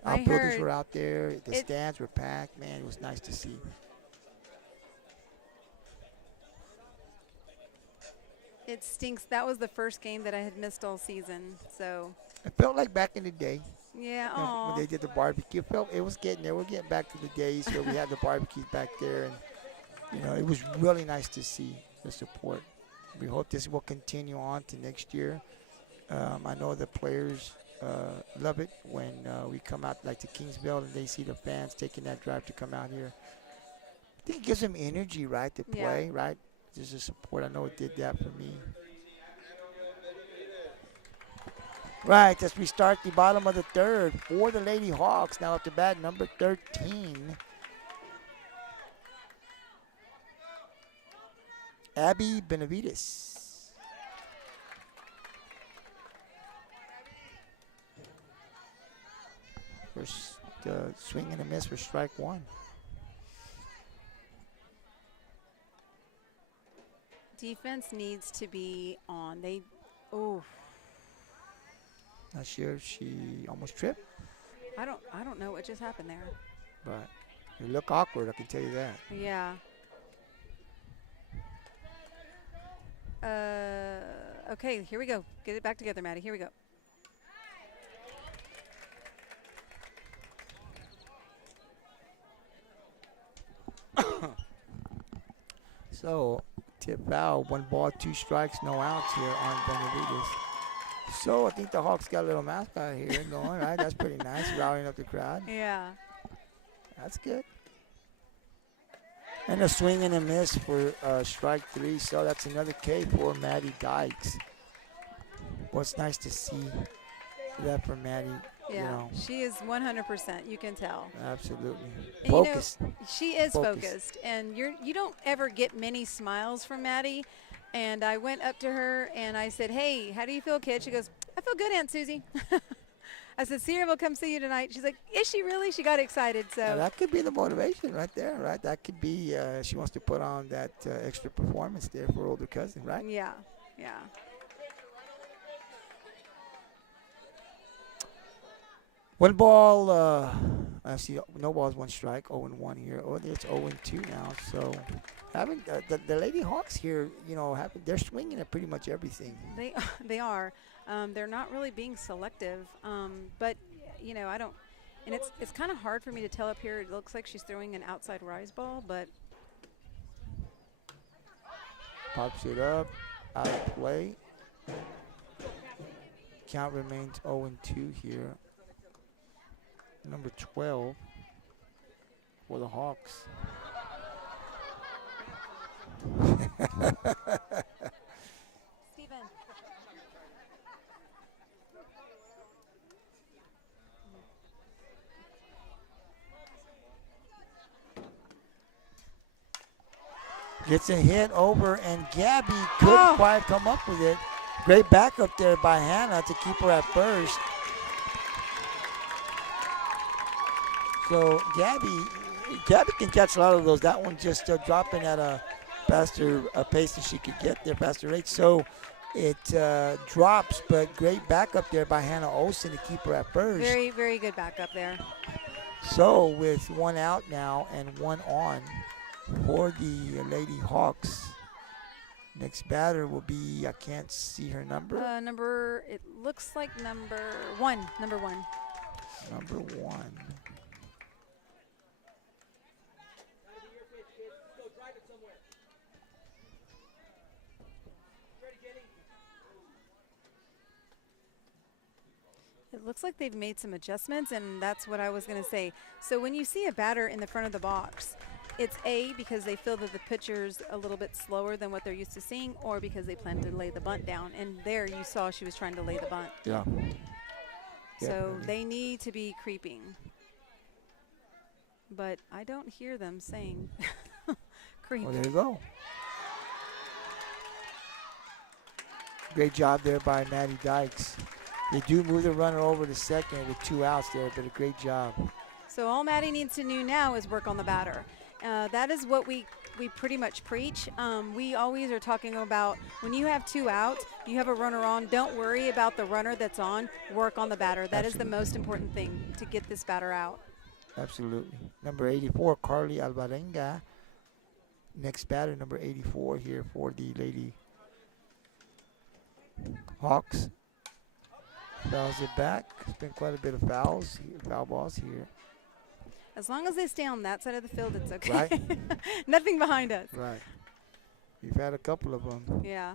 heard were out there. The it. stands were packed. Man, it was nice to see. It stinks. That was the first game that I had missed all season. So It felt like back in the day. yeah. When Aw. they did the barbecue. Felt it was getting there. We're getting back to the days where we had the barbecues back there, and it was really nice to see the support. We hope this will continue on to next year. I know the players love it when we come out like to Kingsville and they see the fans taking that drive to come out here. I think it gives them energy, right, to Yeah. play, right? Just the support. I know it did that for me. Right, as we start the bottom of the third for the Lady Hawks. Now up to bat, number 13, Abby Benavides. First swing and a miss for strike 1. Defense needs to be on. Oh, Not sure if she almost tripped, I don't know what just happened there. but it looked awkward, I can tell you that. Yeah. Okay, here we go. Get it back together, Maddie. Here we go. So, tip foul, 1 ball, 2 strikes, no outs here on Benavides. So, I think the Hawks got a little mascot here going, right? That's pretty nice, rallying up the crowd. Yeah. That's good. And a swing and a miss for strike 3. So, that's another K for Maddie Dykes. Well, it's nice to see that for Maddie. Yeah. She is 100%. You can tell. Absolutely. And Focused. She is Focused. focused, and you don't ever get many smiles from Maddie. And I went up to her and I said, "Hey, how do you feel, kid?" She goes, "I feel good, Aunt Susie." I said, "Sierra will come see you tonight." She's like, "Is she really?" She got excited. So Now that could be the motivation right there, right? That could be she wants to put on that extra performance there for older cousin, right? yeah, yeah. 1 ball, I see no balls, 1 strike, 0-1 here. Oh, it's 0-2 now. So having the Lady Hawks here, they're swinging at pretty much everything. They are. They're not really being selective, but I don't. And it's kind of hard for me to tell up here. It looks like she's throwing an outside rise ball, but Pops it up, out of play. Count remains 0-2 here. Number 12 for the Hawks. Steven. Gets a hit over, and Gabby couldn't quite come up with it. Great backup there by Hannah to keep her at first. So Gabby can catch a lot of those. That one just dropping at a faster pace than she could get there, faster rate. So it drops, but great backup there by Hannah Olsen to keep her at first. Very, very good backup there. So with 1 out now and 1 on for the Lady Hawks. Next batter will be, I can't see her number. It looks like number 1. Number 1. Number 1. It looks like they've made some adjustments, and that's what I was going to say. So when you see a batter in the front of the box, it's A, because they feel that the pitcher's a little bit slower than what they're used to seeing, or because they plan to lay the bunt down. And there you saw she was trying to lay the bunt. Yeah. So Definitely. they need to be creeping. But I don't hear them saying creep. Well, there you go. Great job there by Maddie Dykes. They do move the runner over to second with 2 outs there, but a great job. So all Maddie needs to do now is work on the batter. That is what we pretty much preach. We always are talking about when you have 2 out, you have a runner on, don't worry about the runner that's on, work on the batter. That is the most important thing to get this batter out. Absolutely. Number 84, Carly Alvarenga. Next batter, number 84 here for the Lady Hawks. Fouls it back. There's been quite a bit of foul balls here. As long as they stay on that side of the field, it's okay. Right. Nothing behind us. Right. We've had a couple of them. Yeah.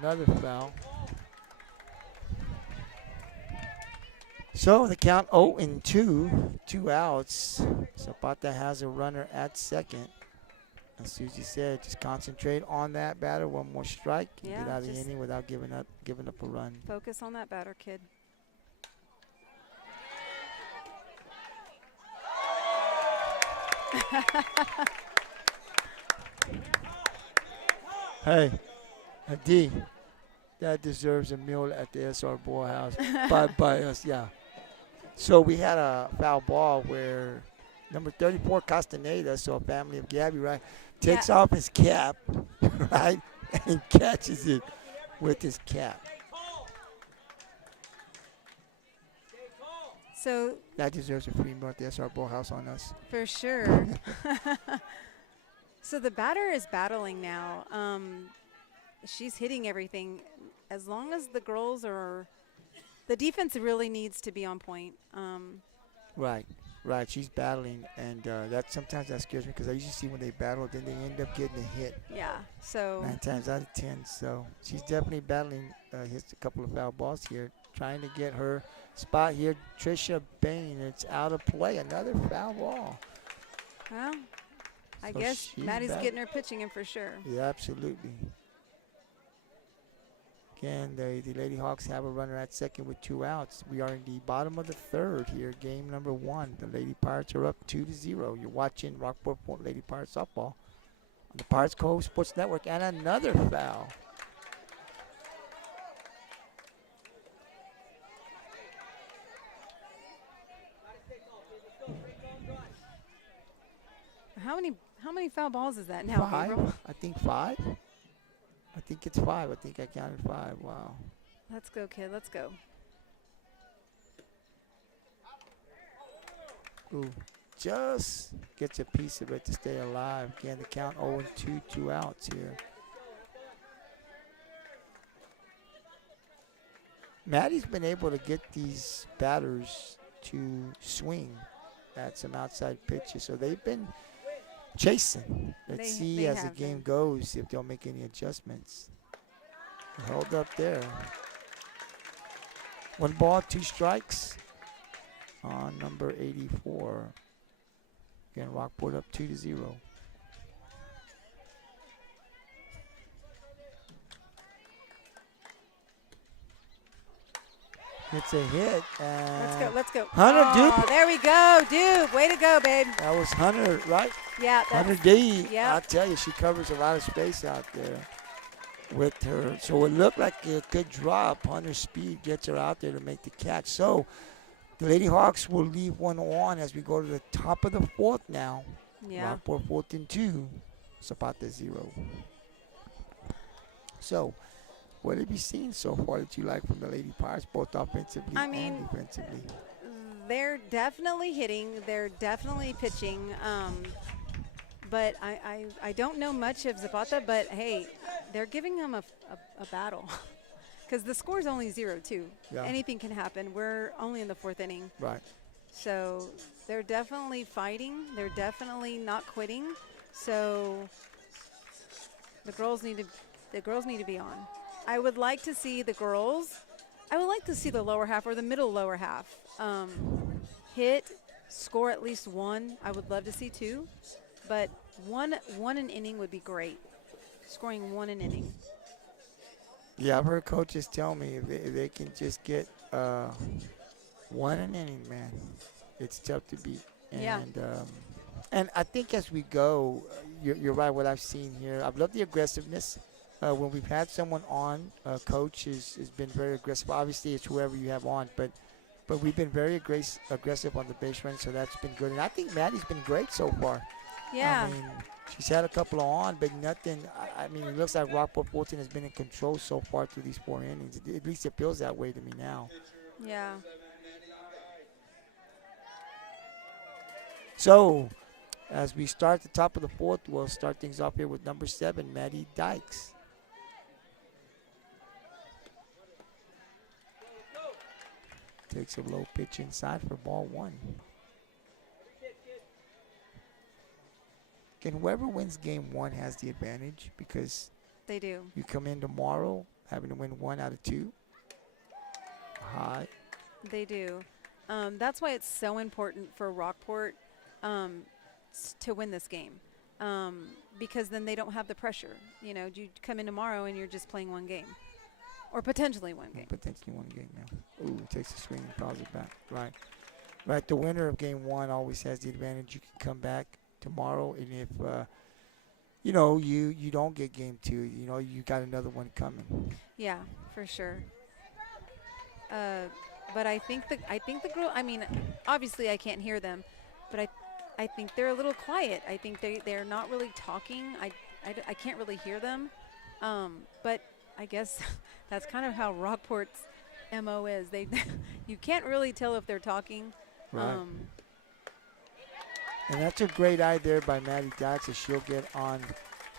Another foul. So the count 0-2, 2 outs. Zapata has a runner at second. As Susie said, just concentrate on that batter. One more strike. Yeah, Get out of the inning without giving up a run. Focus on that batter, kid. Hey, D, that deserves a meal at the SR Boy House by us, yeah. So we had a foul ball where number 34, Castaneda, so a family of Gabby, right, takes off his cap, right, and catches it with his cap. So that deserves a free meal at the SR Boy House on us. For sure. So the batter is battling now. She's hitting everything. As long as the girls are, the defense really needs to be on point. Right. She's battling, and that sometimes that scares me because I usually see when they battle, then they end up getting a hit. Yeah. So 9 times out of 10. So she's definitely battling. Hits a couple of foul balls here, trying to get her spot here. Trisha Bain. It's out of play. Another foul ball. Well, I guess Maddie's getting her pitching in for sure. Yeah, absolutely. Again, the Lady Hawks have a runner at second with 2 outs. We are in the bottom of the third here, game number 1. The Lady Pirates are up 2-0. You're watching Rockport-Fulton Lady Pirates softball on the Pirates Cove Sports Network, and another foul. How many foul balls is that now? 5. Gabriel? I think 5. I think it's 5. I think I counted 5. Wow. Let's go, kid. Let's go. Ooh, just gets a piece of it to stay alive. Again, the count 0-2, 2 outs here. Maddie's been able to get these batters to swing at some outside pitches, so they've been chasing. Let's see as the game goes if they'll make any adjustments. Held up there. 1 ball, 2 strikes on number 84. Again, Rockport up 2-0. It's a hit. Let's go. Hunter Duke. There we go, Duke. Way to go, babe. That was Hunter, right? Yeah. Hunter D. Yeah. I'll tell you, she covers a lot of space out there with her. So it looked like a good drop. Hunter's speed gets her out there to make the catch. So the Lady Hawks will leave 1 on as we go to the top of the 4th now. Yeah. Rockport-Fulton 2, Zapata 0. So, what have you seen so far that you like from the Lady Pirates, both offensively and defensively? They're definitely hitting. They're definitely pitching. But I don't know much of Zapata, but, hey, they're giving them a battle. Because the score's only 0-2. Yeah. Anything can happen. We're only in the 4th inning. Right. So they're definitely fighting. They're definitely not quitting. So the girls need to be on. I would like to see the girls. I would like to see the lower half or the middle lower half hit, score at least 1. I would love to see 2, but one an inning would be great. Scoring 1 an inning. Yeah, I've heard coaches tell me if they can just get 1 an inning, man, it's tough to beat. And And I think as we go, you're right. What I've seen here, I've loved the aggressiveness. When we've had someone on, coach has been very aggressive. Obviously, it's whoever you have on, but we've been very aggressive on the base run, so that's been good. And I think Maddie's been great so far. I Yeah. mean, she's had a couple on, but nothing. I mean, it looks like Rockport-Fulton has been in control so far through these 4 innings. At least it feels that way to me now. Yeah. So, as we start the top of the fourth, we'll start things off here with number 7, Maddie Dykes. Takes a low pitch inside for ball 1. And whoever wins game 1 has the advantage because They do. you come in tomorrow having to win 1 out of 2. High. They do. That's why it's so important for Rockport to win this game, because then they don't have the pressure. You know, you come in tomorrow and you're just playing one game, or potentially one game. Potentially 1 game now. Ooh, takes a swing and fouls it back. Right. Right. The winner of game 1 always has the advantage. You can come back tomorrow, and if you know you don't get game 2, you know you got another one coming. Yeah, for sure. But I think the girl. I mean, obviously I can't hear them, but I think they're a little quiet. I think they're not really talking. I can't really hear them. But I guess that's kind of how Rockport's MO is. You can't really tell if they're talking. Right. And that's a great eye there by Maddie Dykes as she'll get on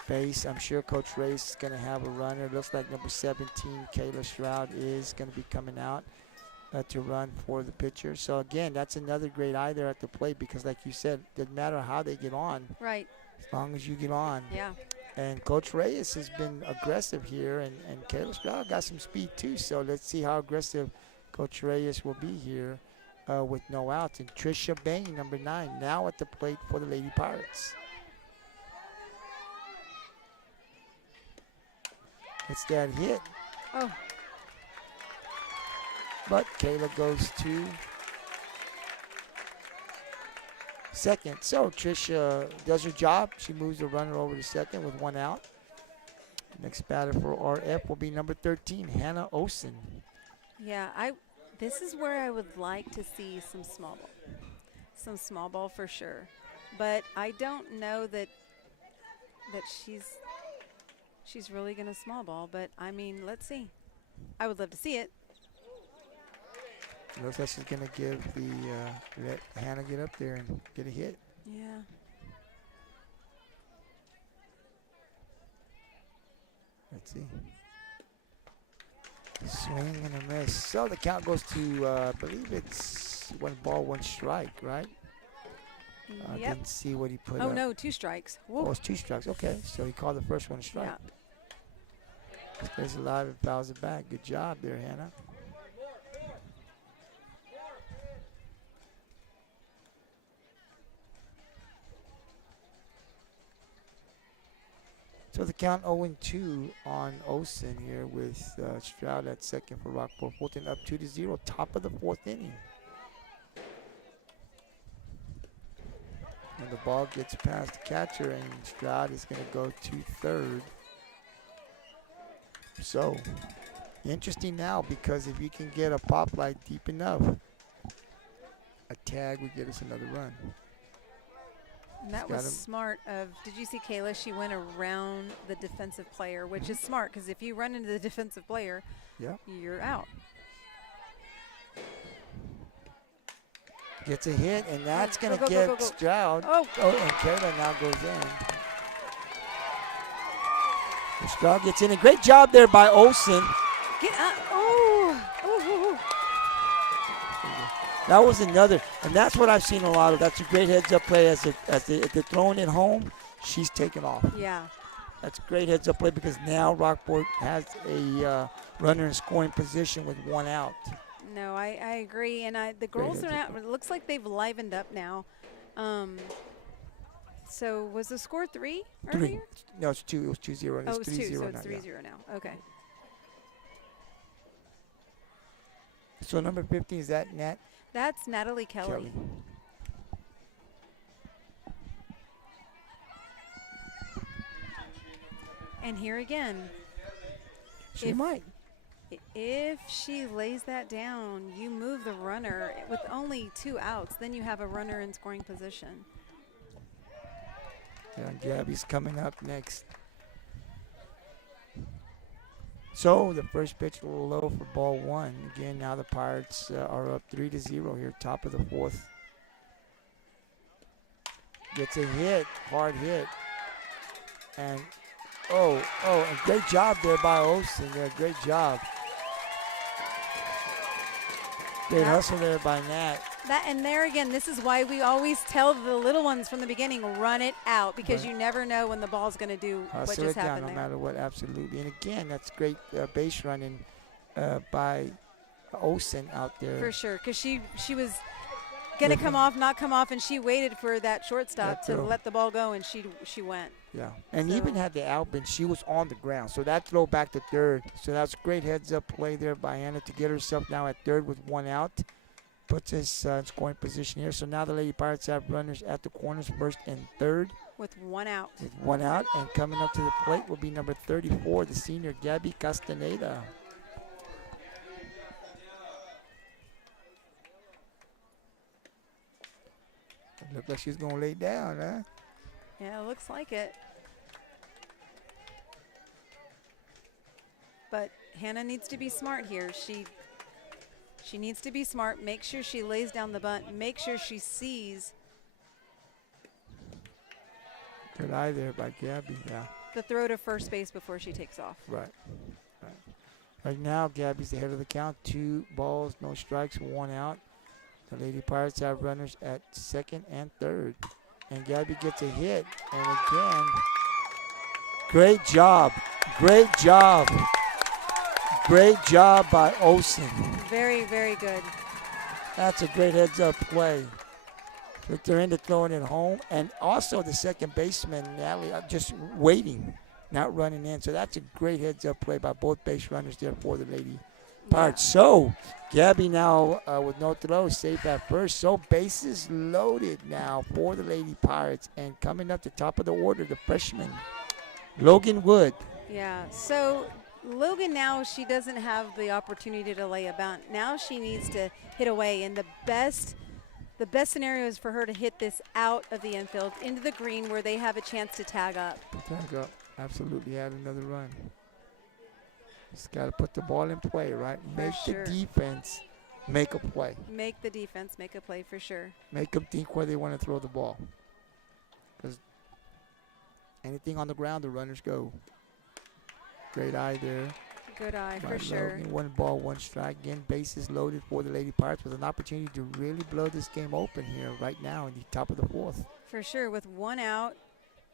base. I'm sure Coach Ray's is going to have a runner. It looks like number 17, Kayla Stroud, is going to be coming out to run for the pitcher. So, again, that's another great eye there at the plate because, like you said, it doesn't matter how they get on. Right. As long as you get on. Yeah. And Coach Reyes has been aggressive here, and Kayla Stroud got some speed too. So let's see how aggressive Coach Reyes will be here with no outs. And Trisha Bain, number 9, now at the plate for the Lady Pirates. It's that hit. Oh. But Kayla goes to second. So Trisha does her job. She moves the runner over to second with 1 out. Next batter for RF will be number 13, Hannah Olsen. Yeah, this is where I would like to see some small ball. Some small ball for sure. But I don't know that she's really going to small ball, but I mean, let's see. I would love to see it. Looks like she's going to give let Hannah get up there and get a hit. Yeah. Let's see. Swing and a miss. So the count goes to, I believe it's 1 ball, 1 strike, right? I Yep. didn't see what he put Oh, up. no, 2 strikes. Whoa. Oh, it's 2 strikes. Okay, so he called the first one a strike. Yeah. Stays alive and fouls it back. Good job there, Hannah. So the count 0-2 on Olsen here with Stroud at second for Rockport-Fulton, up 2-0, top of the 4th inning. And the ball gets past the catcher, and Stroud is going to go to third. So, interesting now, because if you can get a pop light deep enough, a tag would get us another run. And that was smart did you see Kayla? She went around the defensive player, which is smart because if you run into the defensive player, you're out. Gets a hit, and that's going to get Stroud. Oh, and Kayla now goes in. And Stroud gets in. A great job there by Olsen. Get up. That was another, and that's what I've seen a lot of. That's a great heads-up play if they're throwing it home, she's taking off. Yeah. That's a great heads-up play because now Rockport has a runner in scoring position with 1 out. No, I agree, and the girls are out. It looks like they've livened up now. So was the score 3 earlier? 3. No, it's 2. It was 2-0. Oh, it's 2, so now, it's 3-0 now. Okay. So number 15, is that Nat? That's Natalie Kelly. And here again, She if, might. if she lays that down, you move the runner with only 2 outs. Then you have a runner in scoring position. Yeah, Gabby's coming up next. So the first pitch a little low for ball 1. Again, now the Pirates are up 3-0 here, top of the 4th. Gets a hit, hard hit. And, and great job there by Olsen there, great job. Great hustle there by Nat. And there again, this is why we always tell the little ones from the beginning, run it out, because you never know when the ball's going to do what Hustle just it down happened no there. matter what, absolutely. And again, that's great base running by Olsen out there. For sure, because she was going to not come off, and she waited for that shortstop to let the ball go, and she went. Yeah, and even had the out, and she was on the ground. So that throw back to third. So that's a great heads-up play there by Anna to get herself now at third with 1 out. Puts us in scoring position here. So now the Lady Pirates have runners at the corners, first and third. With 1 out. With 1 out, and coming up to the plate will be number 34, the senior Gabby Castaneda. It looks like she's going to lay down, huh? Yeah, it looks like it. But Hannah needs to be smart here. She needs to be smart. Make sure she lays down the bunt. Make sure she sees. Good eye there by Gabby, yeah. The throw to first base before she takes off. Right. Right now, Gabby's ahead of the count. 2 balls, no strikes, 1 out. The Lady Pirates have runners at second and third. And Gabby gets a hit. And again, great job. Great job. Great job by Olsen. Very, very good. That's a great heads-up play. Look, they're into throwing it home. And also the second baseman, Natalie, just waiting, not running in. So that's a great heads-up play by both base runners there for the Lady Pirates. Yeah. So Gabby now with no throw, safe at first. So bases loaded now for the Lady Pirates. And coming up the top of the order, the freshman, Logan Wood. Yeah, so Logan now, she doesn't have the opportunity to lay a bunt. Now she needs to hit away, and the best scenario is for her to hit this out of the infield into the green where they have a chance to tag up. Tag up, absolutely, add another run. Just got to put the ball in play, right? Make the defense make a play. Make the defense make a play for sure. Make them think where they want to throw the ball. Because anything on the ground, the runners go. Great eye there. Good eye, for sure. 1 ball, 1 strike. Again, bases loaded for the Lady Pirates with an opportunity to really blow this game open here right now in the top of the 4th. For sure, with 1 out.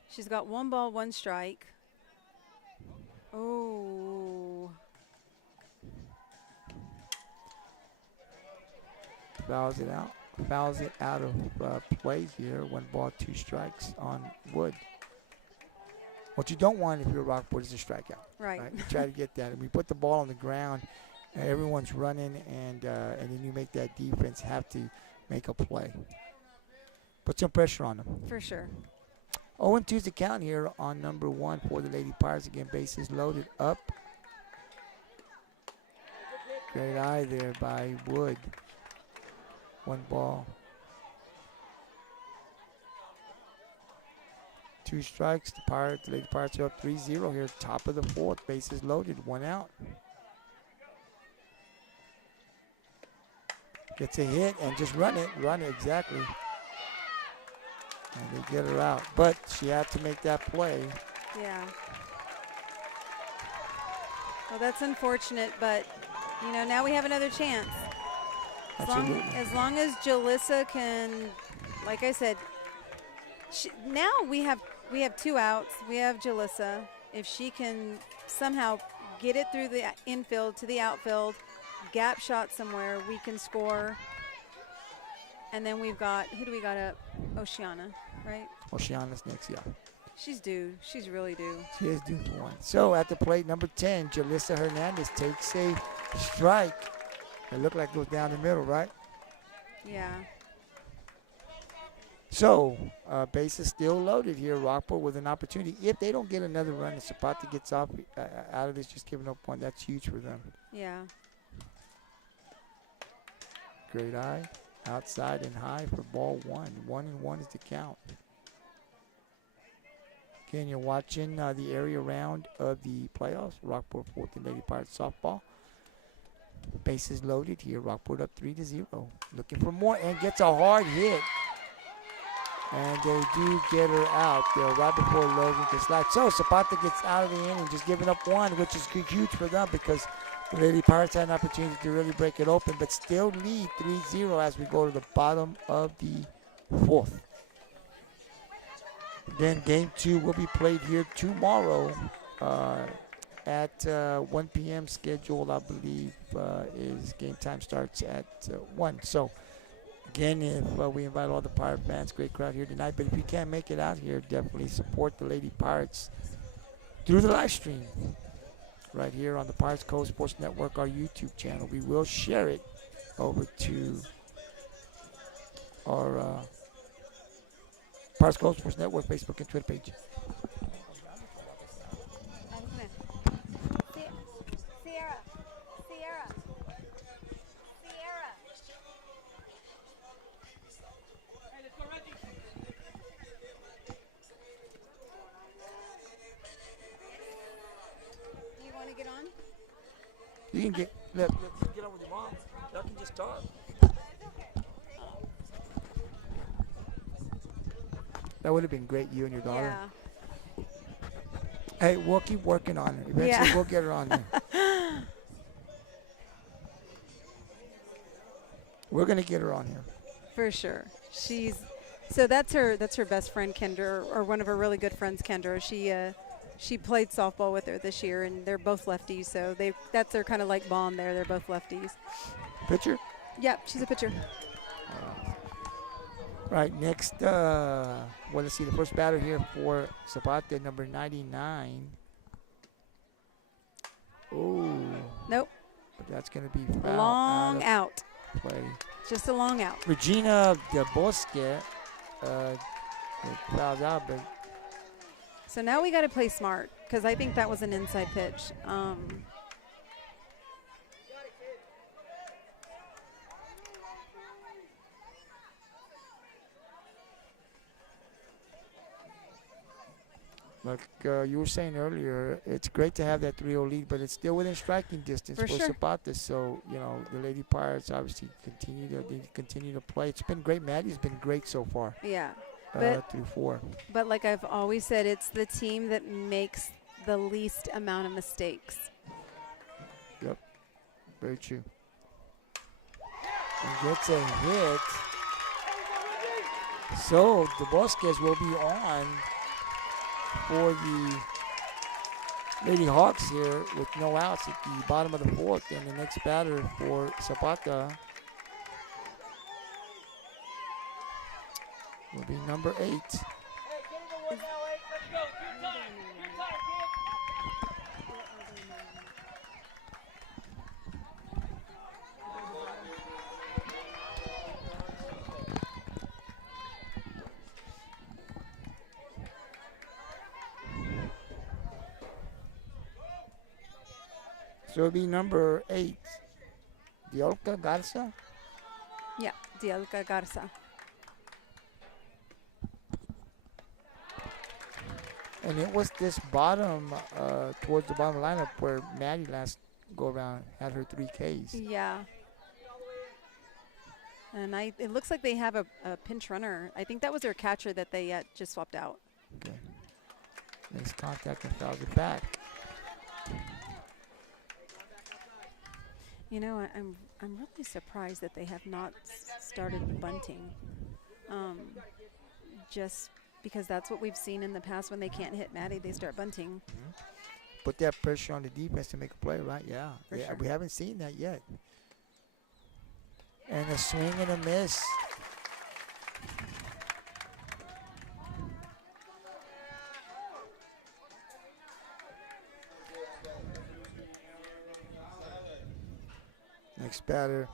She's got 1 ball, 1 strike. Oh. Fouls it out. Fouls it out of play here. 1 ball, 2 strikes on Wood. What you don't want if you're a Rockport is a strikeout. Right. You try to get that. And we put the ball on the ground, everyone's running, and then you make that defense have to make a play. Put some pressure on them. For sure. 0-2 is the count here on number 1 for the Lady Pirates. Again, bases loaded up. Great eye there by Wood. 1 ball. 2 strikes. The Lady Pirates are up 3-0 here. Top of the 4th. Bases loaded. 1 out. Gets a hit and just run it. Run it, exactly. And they get her out. But she had to make that play. Yeah. Well, that's unfortunate, but, now we have another chance. Absolutely. As long as Jalissa can, like I said, now we have 2 outs. We have Jalissa. If she can somehow get it through the infield to the outfield, gap shot somewhere, we can score. And then we've got, who do we got up? Oceana, right? Oceana's next, yeah. She's due. She's really due. She is due for 1. So at the plate, number 10, Jalissa Hernandez takes a strike. It looked like it was down the middle, right? Yeah. So, base is still loaded here. Rockport with an opportunity. If they don't get another run and Zapata gets off out of this, just giving up one, that's huge for them. Yeah. Great eye. Outside and high for ball one. 1-1 is the count. Again, you're watching the area round of the playoffs. Rockport-Fulton Lady Pirates softball. Bases loaded here. Rockport up 3-0. Looking for more and gets a hard hit. And they do get her out there right before Logan can slide. So Zapata gets out of the inning, just giving up one, which is huge for them because the Lady Pirates had an opportunity to really break it open, but still lead 3-0 as we go to the bottom of the fourth. Again, game two will be played here tomorrow at 1 p.m. scheduled, I believe, is game time starts at 1. So, again, if we invite all the Pirate fans, great crowd here tonight. But if you can't make it out here, definitely support the Lady Pirates through the live stream right here on the Pirates Code Sports Network, our YouTube channel. We will share it over to our Pirates Code Sports Network Facebook and Twitter page. Get on? You can get on with your mom. Y'all can just talk. That would have been great, you and your daughter. Yeah. Hey, we'll keep working on it. Eventually, we'll get her on there. We're gonna get her on here. For sure. That's her best friend Kendra, or one of her really good friends, Kendra. She played softball with her this year, and they're both lefties, so that's their kind of like bond there. They're both lefties. Pitcher? Yep, she's a pitcher. Right, next, let's see, the first batter here for Zapata, number 99. Oh. Nope. But that's going to be foul. Long out. Play. Just a long out. Regina De Bosque fouls out, but. So now we got to play smart because I think that was an inside pitch. Like you were saying earlier, it's great to have that 3-0 lead, but it's still within striking distance for sure. Zapata. So, the Lady Pirates obviously continue to play. It's been great. Maddie's been great so far. Yeah. Through 4. But like I've always said, it's the team that makes the least amount of mistakes. Yep. Very true. And gets a hit. So, the Bosques will be on for the Lady Hawks here with no outs at the bottom of the fourth. And the next batter for Zapata will be number 8. So it'll be number 8, Diolka Garza. Yeah, Diolka Garza. And it was this bottom, towards the bottom lineup where Maddie last go around had her 3 Ks. Yeah. And it looks like they have a pinch runner. I think that was their catcher that they just swapped out. Okay. Makes contact and fouls it back. I'm really surprised that they have not started bunting. Just because that's what we've seen in the past when they can't hit Maddie, they start bunting. Mm-hmm. Put that pressure on the defense to make a play, right? Yeah. Sure. We haven't seen that yet. And a swing and a miss. Next batter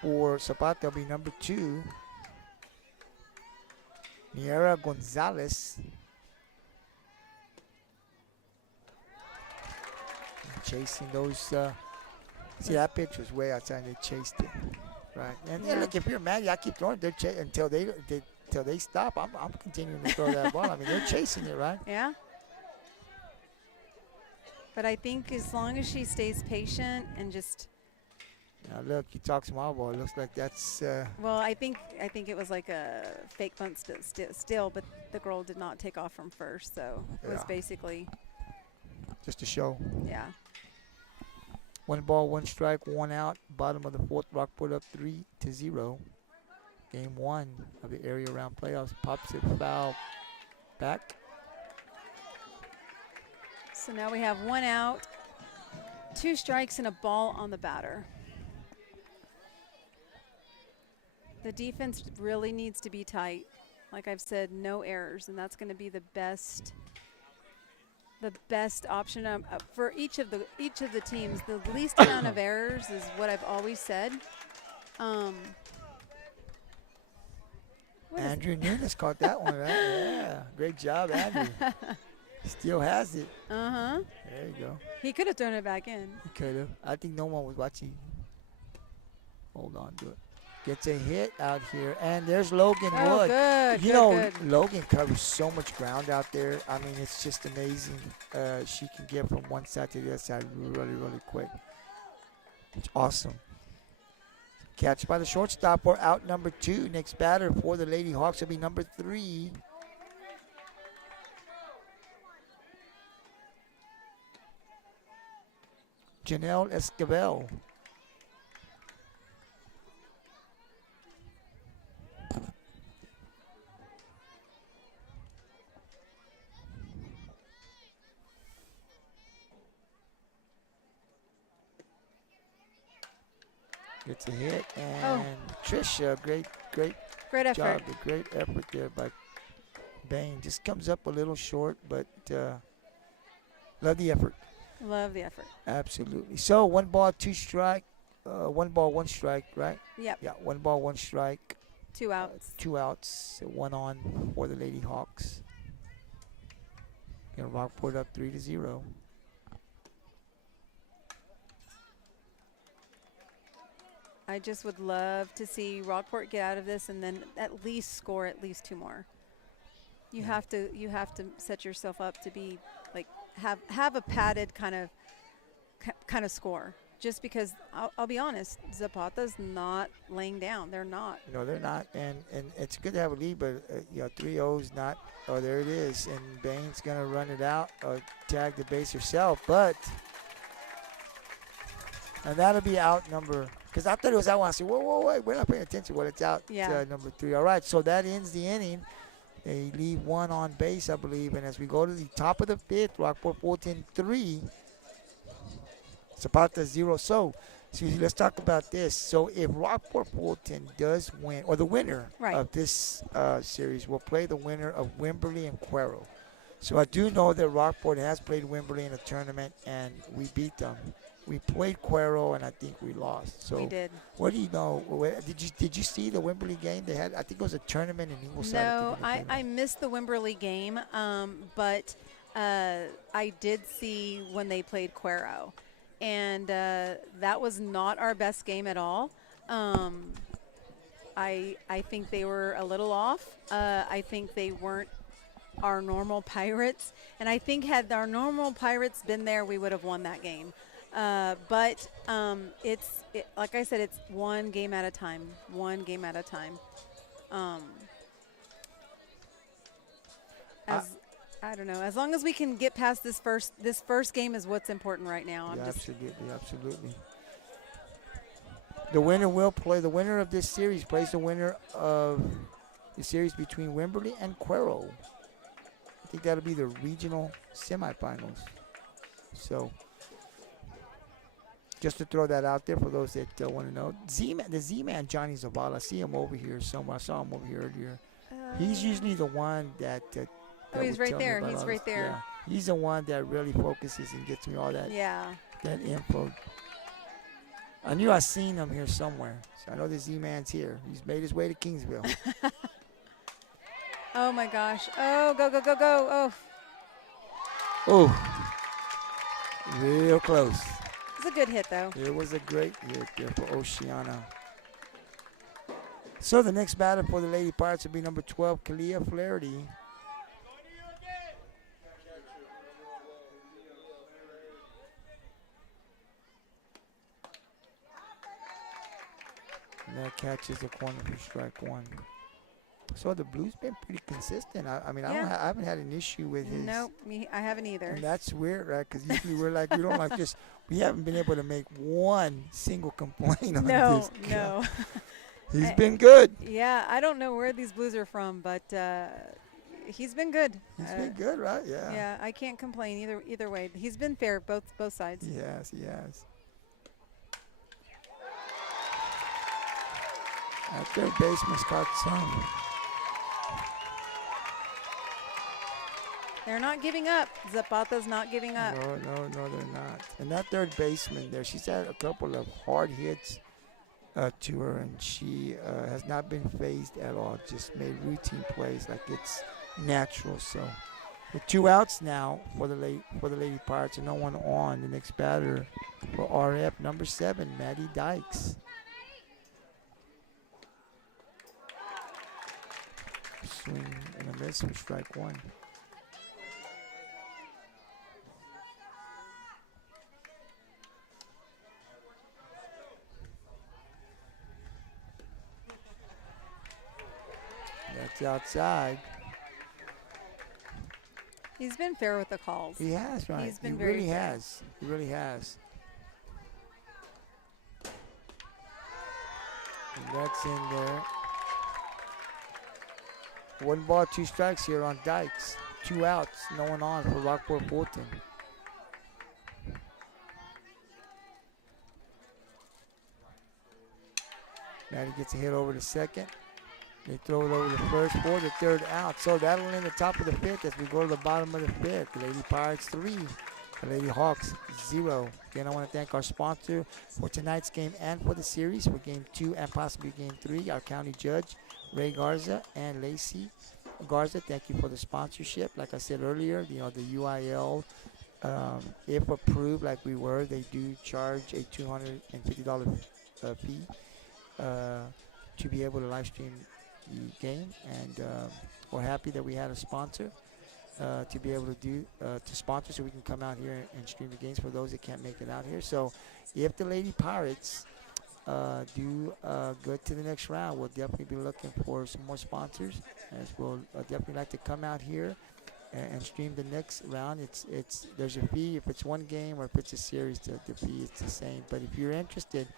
for Zapata will be number 2. Miera Gonzalez. Chasing those. See, that pitch was way outside. They chased it. Right. And Yeah. look, if you're mad, I keep throwing it. They're until they stop. I'm continuing to throw that ball. I mean, they're chasing it, right? Yeah. But I think as long as she stays patient and just. Now look, he talks small ball. It looks like that's. Well, I think it was like a fake bunt still, but the girl did not take off from first, so it was Yeah. basically. Just a show. Yeah. 1 ball, 1 strike, 1 out. Bottom of the 4th, Rockport up 3-0. Game 1 of the area round playoffs. Pops it foul back. So now we have 1 out, 2 strikes, and a ball on the batter. The defense really needs to be tight. Like I've said, no errors, and that's going to be the best option for each of the teams. The least amount of errors is what I've always said. Andrew Nunes caught that one, right? Yeah. Great job, Andrew. Still has it. Uh-huh. There you go. He could have thrown it back in. He could have. I think no one was watching. Hold on to it. Gets a hit out here. And there's Logan Oh, Wood. good. You good, know, good. Logan covers so much ground out there. I mean, it's just amazing. She can get from one side to the other side really, really quick. It's awesome. Catch by the shortstop or out number 2. Next batter for the Lady Hawks will be number 3. Janelle Esquivel. Gets a hit, and Trisha, great Great job, effort. a great effort there by Bain. Just comes up a little short, but love the effort. Love the effort. Absolutely. So 1 ball, 2 strike, 1 ball, 1 strike, right? Yep. Yeah, 1 ball, 1 strike, 2 outs. 2 outs, 1 on for the Lady Hawks. And Rockport up 3-0. I just would love to see Rockport get out of this and then at least score at least 2 more. You have to set yourself up to be like have a padded kind of score. Just because I'll be honest, Zapata's not laying down. They're not. No, they're not, and it's good to have a lead, but 3-0's not. Oh, there it is, and Bain's gonna run it out or tag the base herself, but and that'll be out number. Because I thought it was out one. I said, whoa, wait, we're not paying attention. Well, it's out number 3. All right, so that ends the inning. They leave 1 on base, I believe. And as we go to the top of the 5th, Rockport-Fulton 3, Zapata 0. So, Susie, let's talk about this. So, if Rockport-Fulton does win, or the winner of this series will play the winner of Wimberley and Cuero. So, I do know that Rockport has played Wimberley in a tournament, and we beat them. We played Cuero, and I think we lost. So we did. What do you know? Did you see the Wimberley game? They had, I think it was a tournament in Ingleside. No, I missed the Wimberley game, but I did see when they played Cuero, and that was not our best game at all. I think they were a little off. I think they weren't our normal Pirates, and I think had our normal Pirates been there, we would have won that game. But like I said, it's 1 game at a time. 1 game at a time. I don't know. As long as we can get past this first game is what's important right now. Absolutely. The winner will play. The winner of this series plays the winner of the series between Wimberley and Cuero. I think that'll be the regional semifinals. So, just to throw that out there for those that want to know. The Z-Man, Johnny Zavala, I see him over here somewhere. I saw him over here earlier. He's usually the one that he's right there. He's right there. Yeah. He's the one that really focuses and gets me all that, that info. I knew I seen him here somewhere. So I know the Z-Man's here. He's made his way to Kingsville. Oh my gosh. Oh, go, go, go, go. Oh, Oh, real close. it's a good hit though. It was a great hit there for Oceana. So the next batter for the Lady Pirates will be number 12, Kalia Flaherty. And that catches the corner for strike one. So the Blues been pretty consistent. I mean, Yeah. I haven't had an issue with his. Nope, I haven't either. And that's weird, right? Because usually we're like, we don't like just, we haven't been able to make one single complaint on this guy. No. He's been good. Yeah, I don't know where these Blues are from, but he's been good. He's been good, right? Yeah. Yeah, I can't complain either way. He's been fair both sides. He has. That third baseman's caught some. They're not giving up. Zapata's not giving up. No, they're not. And that third baseman there, she's had a couple of hard hits to her, and she has not been phased at all. Just made routine plays like it's natural. So with 2 outs now for the Lady Pirates and no one on, the next batter for RF, number 7, Maddie Dykes. Swing and a miss for strike one. That's outside. He's been fair with the calls. He has, right? He's been he very really fair. has. He really has. And that's in there. 1 ball, 2 strikes here on Dykes. 2 outs, no one on for Rockport-Fulton. Maddie gets a hit over the second. They throw it over the first for the 3rd out. So that'll end the top of the 5th as we go to the bottom of the 5th. The Lady Pirates 3, the Lady Hawks 0. Again, I want to thank our sponsor for tonight's game and for the series for game 2 and possibly game 3, our county judge, Ray Garza and Lacey Garza. Thank you for the sponsorship. Like I said earlier, the UIL, if approved like we were, they do charge a $250 fee to be able to live stream the game, and we're happy that we had a sponsor to be able to sponsor so we can come out here and stream the games for those that can't make it out here. So if the Lady Pirates do good to the next round, we'll definitely be looking for some more sponsors, as we'll definitely like to come out here and stream the next round. There's a fee if it's one game, or if it's a series, the fee is the same. But if you're interested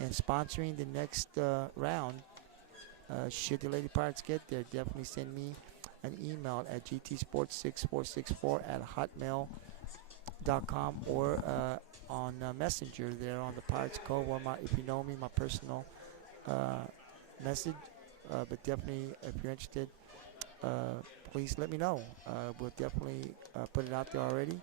in sponsoring the next round, should the Lady Pirates get there, definitely send me an email at gtsports6464@hotmail.com, or on Messenger there on the Pirates Cove, or if you know me, my personal message. But definitely, if you're interested, please let me know. We'll definitely put it out there already.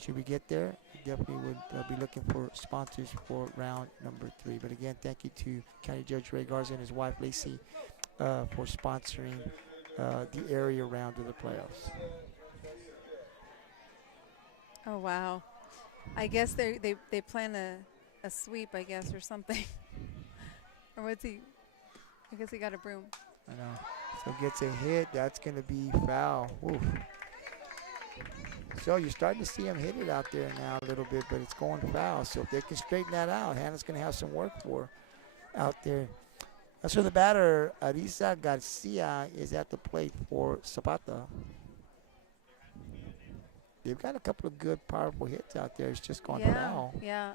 Should we get there, definitely would be looking for sponsors for round number 3. But again, thank you to County Judge Ray Garza and his wife Lacey for sponsoring the area round of the playoffs. Oh wow! I guess they plan a sweep, I guess, or something. Or what's he? I guess he got a broom. I know. So gets a hit. That's going to be foul. Oof. So you're starting to see him hit it out there now a little bit, but it's going foul. So if they can straighten that out, Hannah's going to have some work for out there. So the batter, Arisa Garcia, is at the plate for Zapata. They've got a couple of good, powerful hits out there. It's just gone foul. Yeah.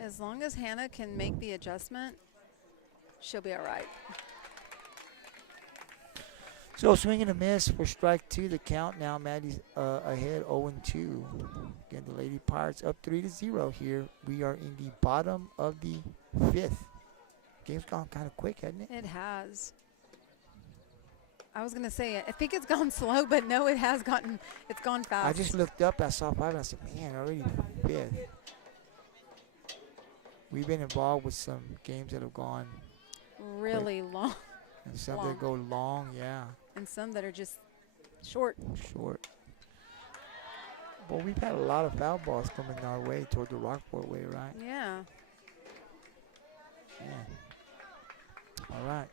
As long as Hannah can make the adjustment, she'll be all right. So swing and a miss for strike 2. The count now, Maddie's ahead 0-2. Again, the Lady Pirates up 3-0 here. We are in the bottom of the 5th. Game's gone kind of quick, hasn't it? It has. I was gonna say I think it's gone slow, but no, it's gone fast. I just looked up, I saw 5, and I said, man, already 5th. We've been involved with some games that have gone really long. And some long. that go long, yeah. And some that are just short. Short. Well, we've had a lot of foul balls coming our way toward the Rockport way, right? Yeah. Yeah. All right.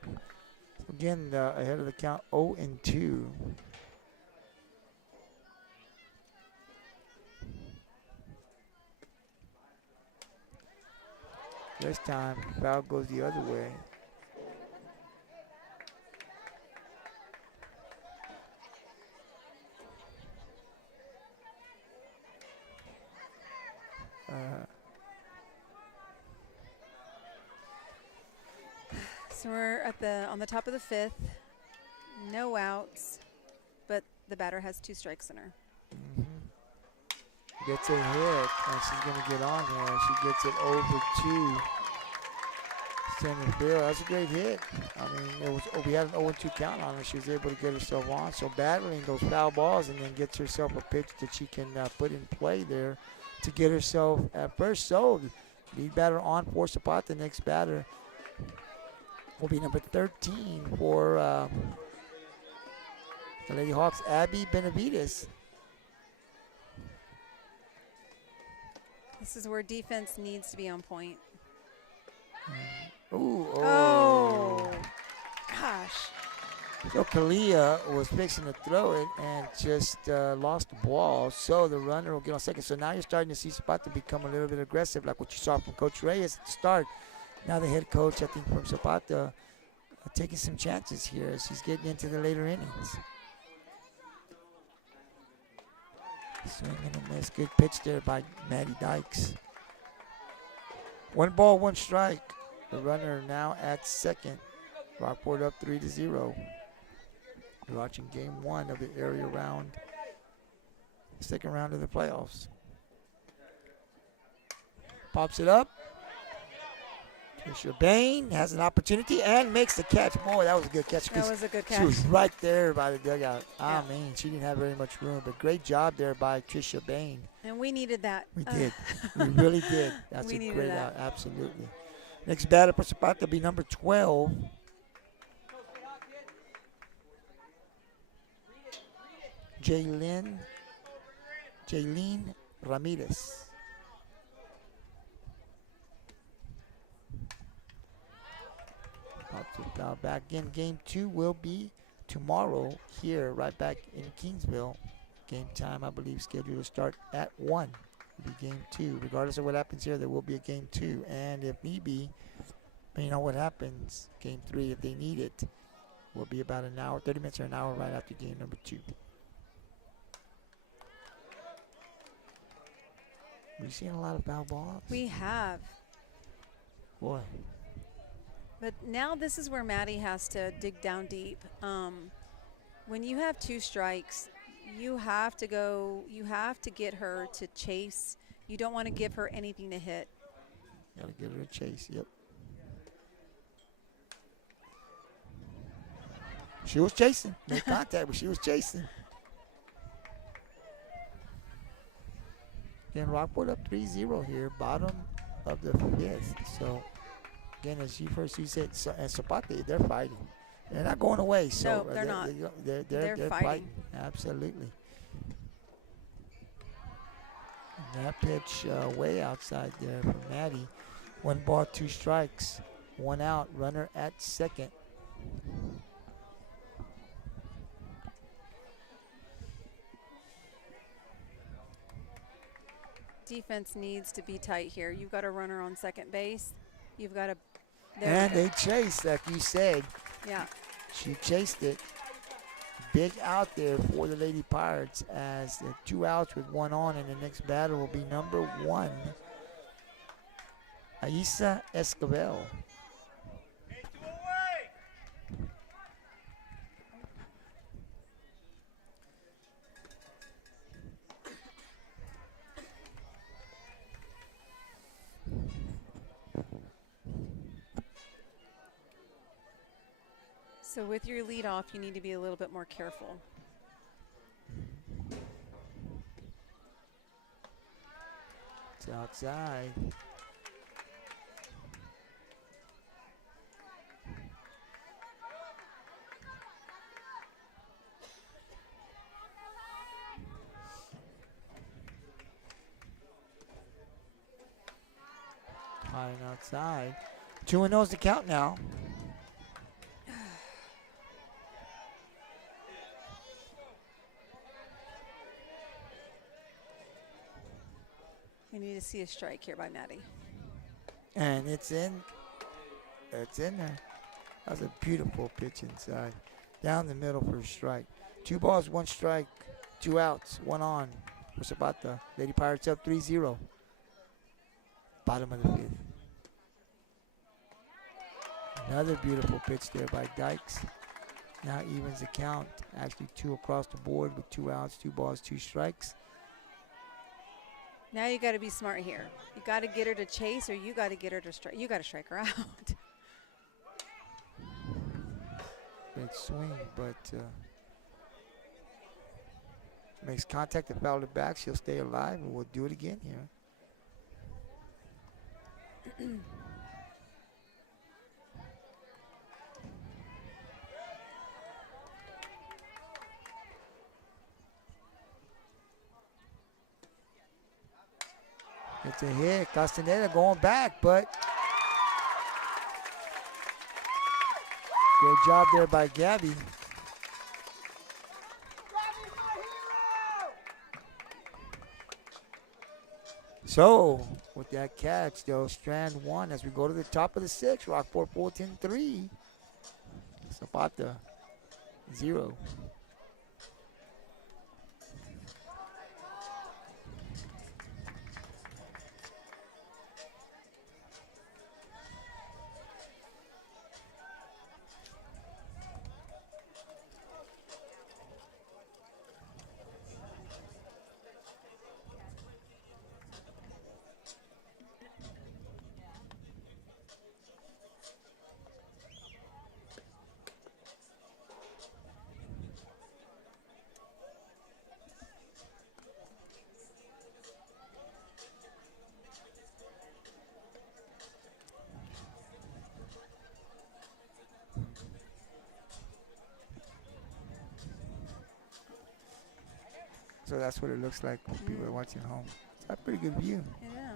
Again, ahead of the count, 0-2. This time, foul goes the other way. So we're on the top of the fifth. No outs, but the batter has 2 strikes in her. Gets a hit, and she's going to get on there. She gets it over to center field. That's a great hit. I mean, we had an 0-2 count on her. She was able to get herself on. So battling those foul balls and then gets herself a pitch that she can put in play there to get herself at first. So lead batter on for Zapata. The next batter will be number 13 for the Lady Hawks, Abby Benavides. This is where defense needs to be on point. Ooh, Oh, gosh. So Kalia was fixing to throw it and just lost the ball. So the runner will get on second. So now you're starting to see Zapata become a little bit aggressive, like what you saw from Coach Reyes at the start. Now the head coach, I think, from Zapata, taking some chances here as she's getting into the later innings. Swing and a miss. Good pitch there by Maddie Dykes. 1 ball, 1 strike. The runner now at second. Rockport up 3-0. You're watching game 1 of the area round, second round of the playoffs. Pops it up. Trisha Bain has an opportunity and makes the catch. Boy, that was a good catch. That was a good catch. She was right there by the dugout. Yeah. I mean, she didn't have very much room, but great job there by Trisha Bain. And we needed that. We did. We really did. That's We a needed great that. out. Absolutely. Next batter for Zapata will be number 12. Jaylene Ramirez. Back in. Game 2 will be tomorrow here, right back in Kingsville. Game time, I believe, scheduled to start at 1. It'll be game 2. Regardless of what happens here, there will be a game 2. And if need be, you know what happens, game 3, if they need it, will be about an hour, 30 minutes or an hour right after game number 2. We've seen a lot of foul balls. We have. Boy. But now this is where Maddie has to dig down deep. When you have 2 strikes, you have to get her to chase. You don't want to give her anything to hit. Got to give her a chase, yep. She was chasing. Made contact, but she was chasing. Again, Rockport up 3-0 here, bottom of the 5th. So, again, as you said, and Zapata, they're fighting. They're not going away. So No, they're not. They're fighting. Absolutely. And that pitch way outside there from Maddie. 1 ball, 2 strikes, 1 out. Runner at second. Defense needs to be tight here. You've got a runner on second base. You've got a. And they chased, like you said. Yeah. She chased it. Big out there for the Lady Pirates as 2 outs with 1 on, and the next batter will be number 1, Aisa Escobar. So with your lead off, you need to be a little bit more careful. It's outside. high and outside. 2-0's the count now. We need to see a strike here by Maddie. And it's in. It's in there. That was a beautiful pitch inside. Down the middle for a strike. 2 balls, 1 strike, 2 outs, 1 on. For Zapata. Lady Pirates up 3-0. Bottom of the 5th. Another beautiful pitch there by Dykes. Now evens the count. Actually 2 across the board with 2 outs, 2 balls, 2 strikes. Now you got to be smart here. You got to get her to chase, or you got to get her to strike. You got to strike her out. Big swing, but makes contact and foul it back. She'll stay alive, and we'll do it again here. It's a hit. Castaneda going back, but great job there by Gabby. So, with that catch, they'll strand 1 as we go to the top of the 6th. Rockport-Fulton 3. Zapata 0. So that's what it looks like when people are watching at home. It's a pretty good view. Yeah.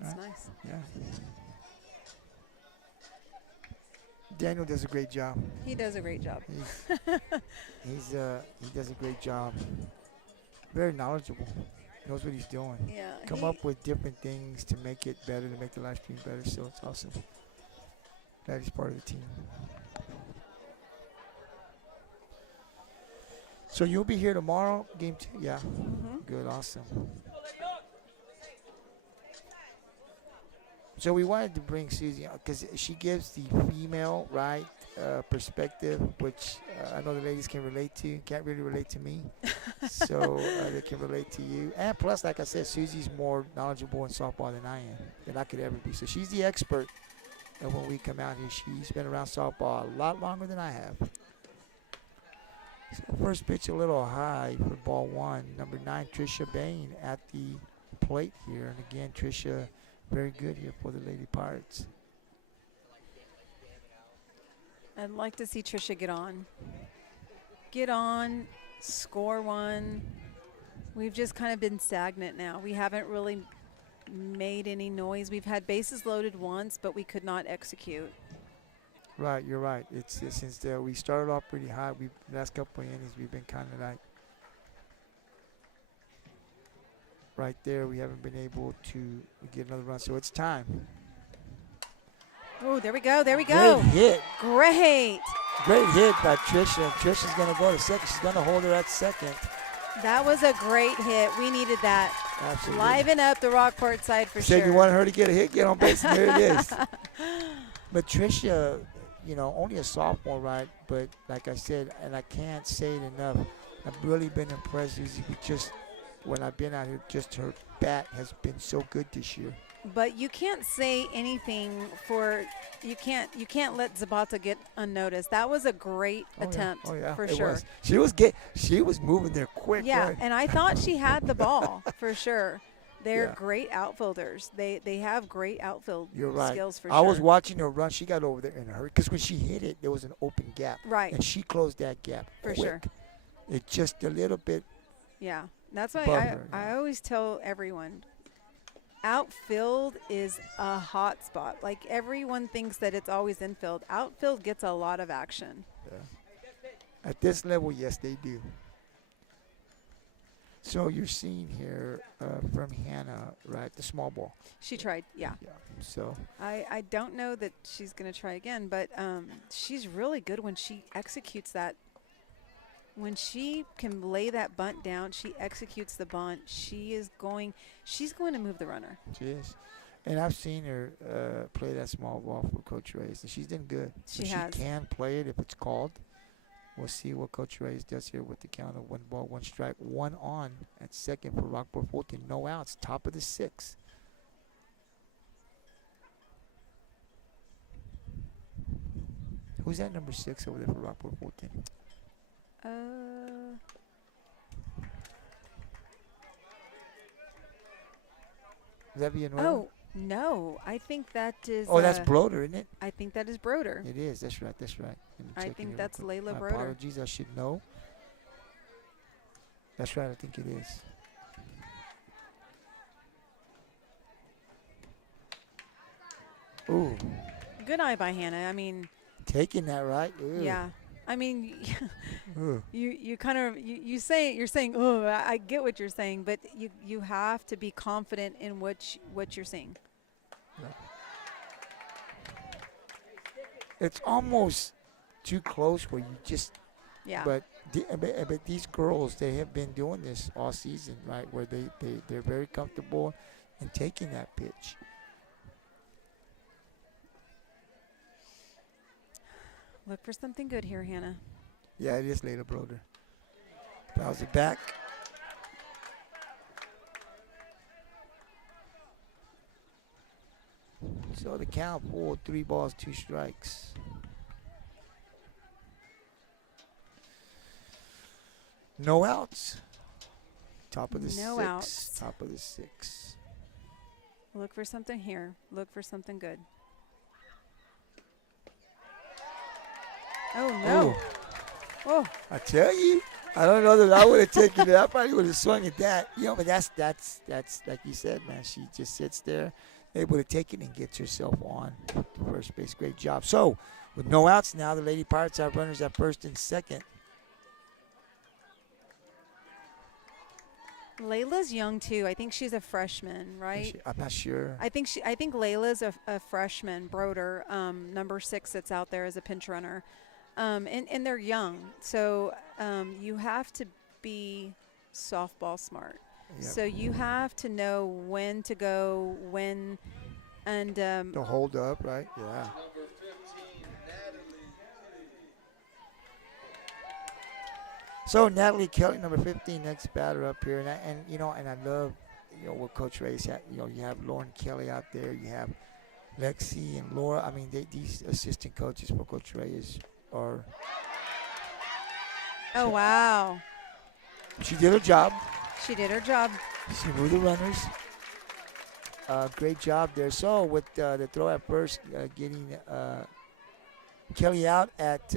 That's nice. Yeah. Daniel does a great job. He does a great job. He does a great job. Very knowledgeable. Knows what he's doing. Yeah. Come up with different things to make it better, to make the live stream better. So it's awesome. That is part of the team. So you'll be here tomorrow, game 2? Yeah. Good, awesome. So we wanted to bring Susie because she gives the female, right, perspective, which I know the ladies can relate to. Can't really relate to me. So they can relate to you. And plus, like I said, Susie's more knowledgeable in softball than I am, than I could ever be. So she's the expert. And when we come out here, she's been around softball a lot longer than I have. So first pitch a little high for ball 1. Number 9, Trisha Bain at the plate here. And again, Trisha very good here for the Lady Pirates. I'd like to see Trisha get on. Get on, score 1. We've just kind of been stagnant now. We haven't really made any noise. We've had bases loaded once, but we could not execute. Right, you're right. It's since we started off pretty high. Last couple of innings, we've been kind of like right there. We haven't been able to get another run, so it's time. Oh, there we go. There we go. Great hit. Great. Great hit by Trisha. And Trisha's going to go to second. She's going to hold her at second. That was a great hit. We needed that. Absolutely. Liven up the Rockport side for sure. Said you wanted her to get a hit, get on base, and here it is. But Trisha, you know, only a sophomore, right? But like I said, and I can't say it enough, I've really been impressed with just when I've been out here, just her bat has been so good this year. But you can't say anything you can't let Zapata get unnoticed. That was a great attempt for sure. She was moving there quick. Yeah, right? and I thought she had the ball for sure. They're great outfielders. They have great outfield skills for sure. I was watching her run. She got over there in a hurry because when she hit it, there was an open gap. Right. And she closed that gap for quick. sure. It's just a little bit. Yeah, that's why I always tell everyone, outfield is a hot spot. Like everyone thinks that it's always infield. Outfield gets a lot of action. Yeah. At this level, yes, they do. So you're seeing here from Hannah, right, the small ball. She tried, yeah. Yeah. So I don't know that she's going to try again, but she's really good when she executes that. When she can lay that bunt down, she executes the bunt. She's going to move the runner. she is. And I've seen her play that small ball for Coach Reyes, and she's done good. She So has. She can play it if it's called. We'll see what Coach Reyes does here with the count of 1 ball, 1 strike, 1 on at second for Rockport-Fulton. No outs, top of the 6th. Who's that number 6 over there for Rockport-Fulton? Is that Villanueva? Oh, no. I think that is. Oh, that's Broder, isn't it? I think that is Broder. It is. That's right. That's right. I think that's Layla My Broder. apologies. I should know. That's right. I think it is. Ooh. Good eye by Hannah. I mean, Taking that, right? Ew. yeah. I mean, Ugh. you kind of you're saying, oh, I get what you're saying, but you have to be confident in what you're saying. Yeah. It's almost too close where you just. Yeah. But these girls, they have been doing this all season, right? Where they're very comfortable in taking that pitch. Look for something good here, Hannah. Yeah, it is Layla Broder. Fouls it back. So the count for 3 balls, 2 strikes. No outs. Top of the No 6. outs. Top of the 6. Look for something here. Look for something good. Oh, no. Ooh. Oh, I tell you, I don't know that I would have taken it. I probably would have swung at that. You know, but that's like you said, man. She just sits there, able to take it and gets herself on to first base. Great job. So, with no outs now, the Lady Pirates have runners at first and second. Layla's young too. I think she's a freshman, right? I'm not sure. I think Layla's a freshman. Broder, number 6 that's out there as a pinch runner, and they're young, so you have to be softball smart. Yep. So you have to know when to go, when, and The hold up, right? Yeah. So Natalie Kelly, number 15, next batter up here, and I love, what Coach Reyes had. You have Lauren Kelly out there, you have Lexi and Laura. I mean, these assistant coaches for Coach Reyes are. oh wow, She did her job. she did her job. She moved the runners. Great job there. So with the throw at first, getting Kelly out at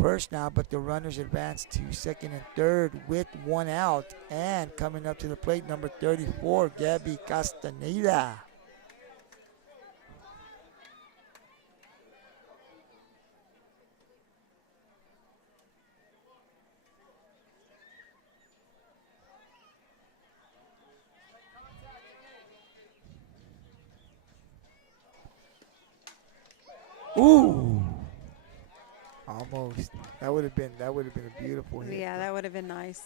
first now, but the runners advance to second and third with 1 out. And coming up to the plate, number 34, Gabby Castaneda. Ooh. Almost. That would have been a beautiful hit. Yeah, that would have been nice.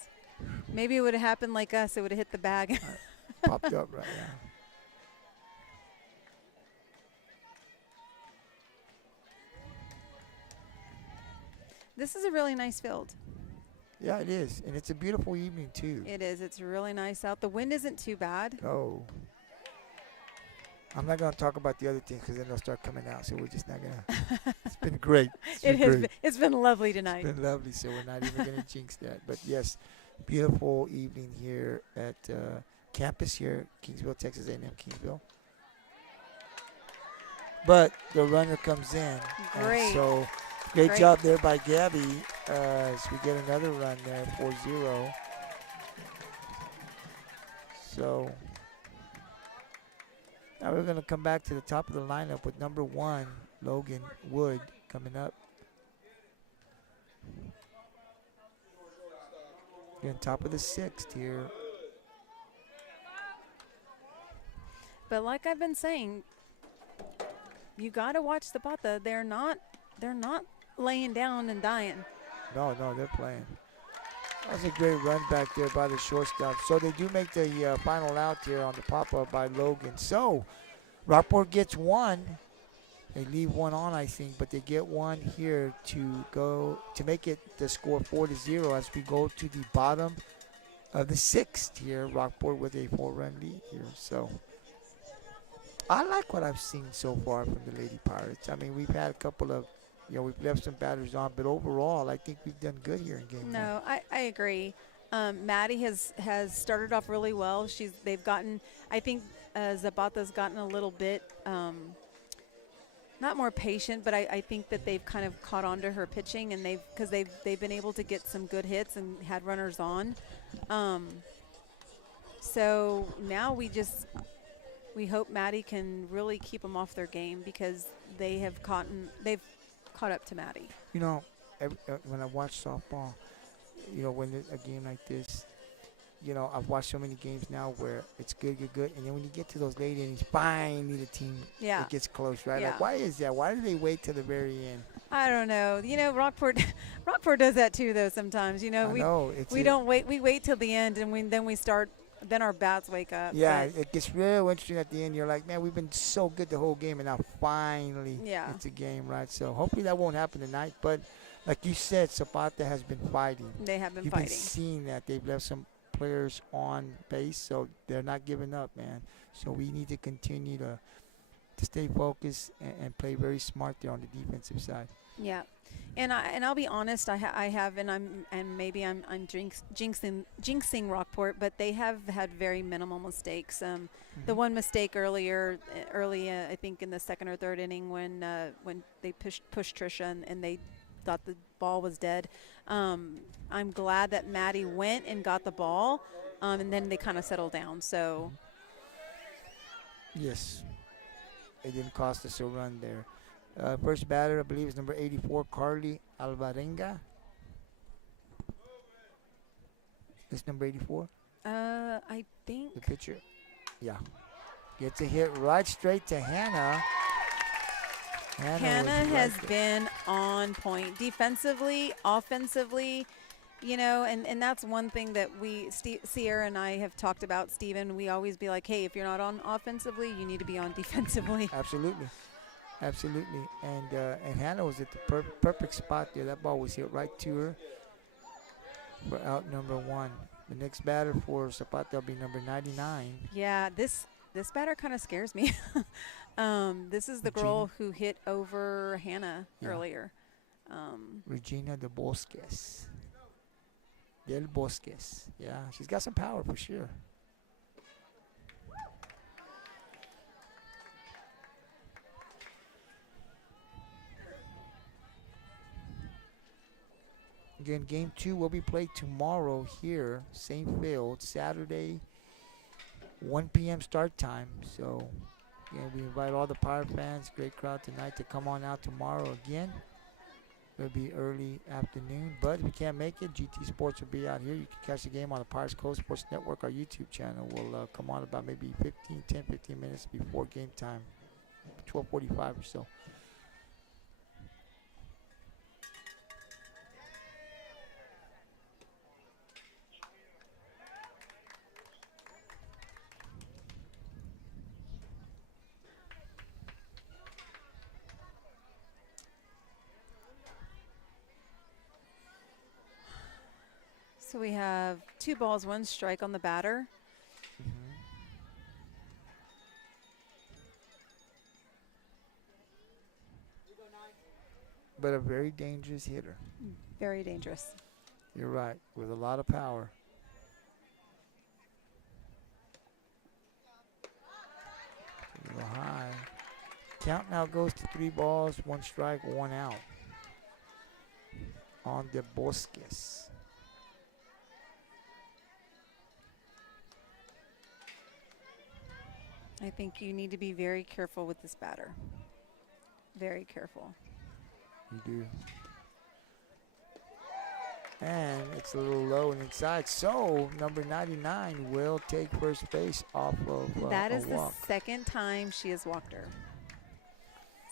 Maybe it would have happened like us. It would have hit the bag. Popped up right now. This is a really nice field. Yeah, it is. And it's a beautiful evening, too. It is. It's really nice out. The wind isn't too bad. Oh. I'm not going to talk about the other things because then they'll start coming out. So we're just not going to. It's been great. It's been lovely tonight. It's been lovely. So we're not even going to jinx that. But, yes, beautiful evening here at campus here, Kingsville, Texas A&M Kingsville. But the runner comes in. Great. And so great job there by Gabby as we get another run there, 4-0. So Now we're going to come back to the top of the lineup with number 1, Logan Wood, coming up. Again, top of the 6th here. But like I've been saying, you got to watch Zapata. They're not laying down and dying. No, they're playing. That's a great run back there by the shortstop. So they do make the final out here on the pop-up by Logan. So Rockport gets one. They leave one on, I think, but they get one here to make it the score 4-0 as we go to the bottom of the 6th here. Rockport with a 4-run lead here. So I like what I've seen so far from the Lady Pirates. I mean, we've had a couple of, we've left some batters on, but overall, I think we've done good here in game one. No, I agree. Maddie has started off really well. They've gotten, I think Zapata's gotten a little bit not more patient, but I think that they've kind of caught on to her pitching, and they've been able to get some good hits and had runners on. So now we hope Maddie can really keep them off their game, because they've caught up to Maddie. When I watch softball, when a game like this, I've watched so many games now where it's good, and then when you get to those late innings, finally the team it gets close, right? Yeah. Like, why is that? Why do they wait till the very end? I don't know. Rockport does that too, though. Sometimes, I know. We don't wait. We wait till the end, and then we start. Then our bats wake up. Yeah, it gets real interesting at the end. You're like, man, we've been so good the whole game, and now finally it's a game, right? So hopefully that won't happen tonight. But like you said, Zapata has been fighting. They have been You've fighting. Been seeing that. They've left some players on base, so they're not giving up, man. So we need to continue to stay focused and play very smart there on the defensive side. Yeah, and I'll be honest. I have, and maybe I'm jinxing Rockport, but they have had very minimal mistakes. The one mistake early, I think in the 2nd or 3rd inning when they pushed Trisha and they thought the ball was dead. I'm glad that Maddie went and got the ball, and then they kind of settled down. So yes, it didn't cost us a run there. First batter, I believe, is number 84, Carly Alvarenga. It's number 84? I think. The pitcher? Yeah. Gets a hit right straight to Hannah. Hannah has been on point defensively, offensively, and that's one thing that Sierra and I have talked about, Steven. We always be like, hey, if you're not on offensively, you need to be on defensively. Absolutely. And Hannah was at the perfect spot there. That ball was hit right to her for out number 1. The next batter for Zapata will be number 99. Yeah, this batter kind of scares me. This is the girl who hit over Hannah earlier. Regina Del Bosques. Yeah, she's got some power for sure. Again, game 2 will be played tomorrow here, same field, Saturday, 1 p.m. start time. So, we invite all the Pirate fans, great crowd tonight, to come on out tomorrow again. It'll be early afternoon, but if you can't make it, GT Sports will be out here. You can catch the game on the Pirates Coast Sports Network. Our YouTube channel will come on about maybe 15 minutes before game time, 12:45 or so. So we have 2 balls, 1 strike on the batter. But a very dangerous hitter. Very dangerous. You're right, with a lot of power. A little high. Count now goes to 3 balls, 1 strike, 1 out on the Bosques. I think you need to be very careful with this batter. Very careful. You do. And it's a little low and inside. So number 99 will take first base off of That a is the walk. second time she has walked her.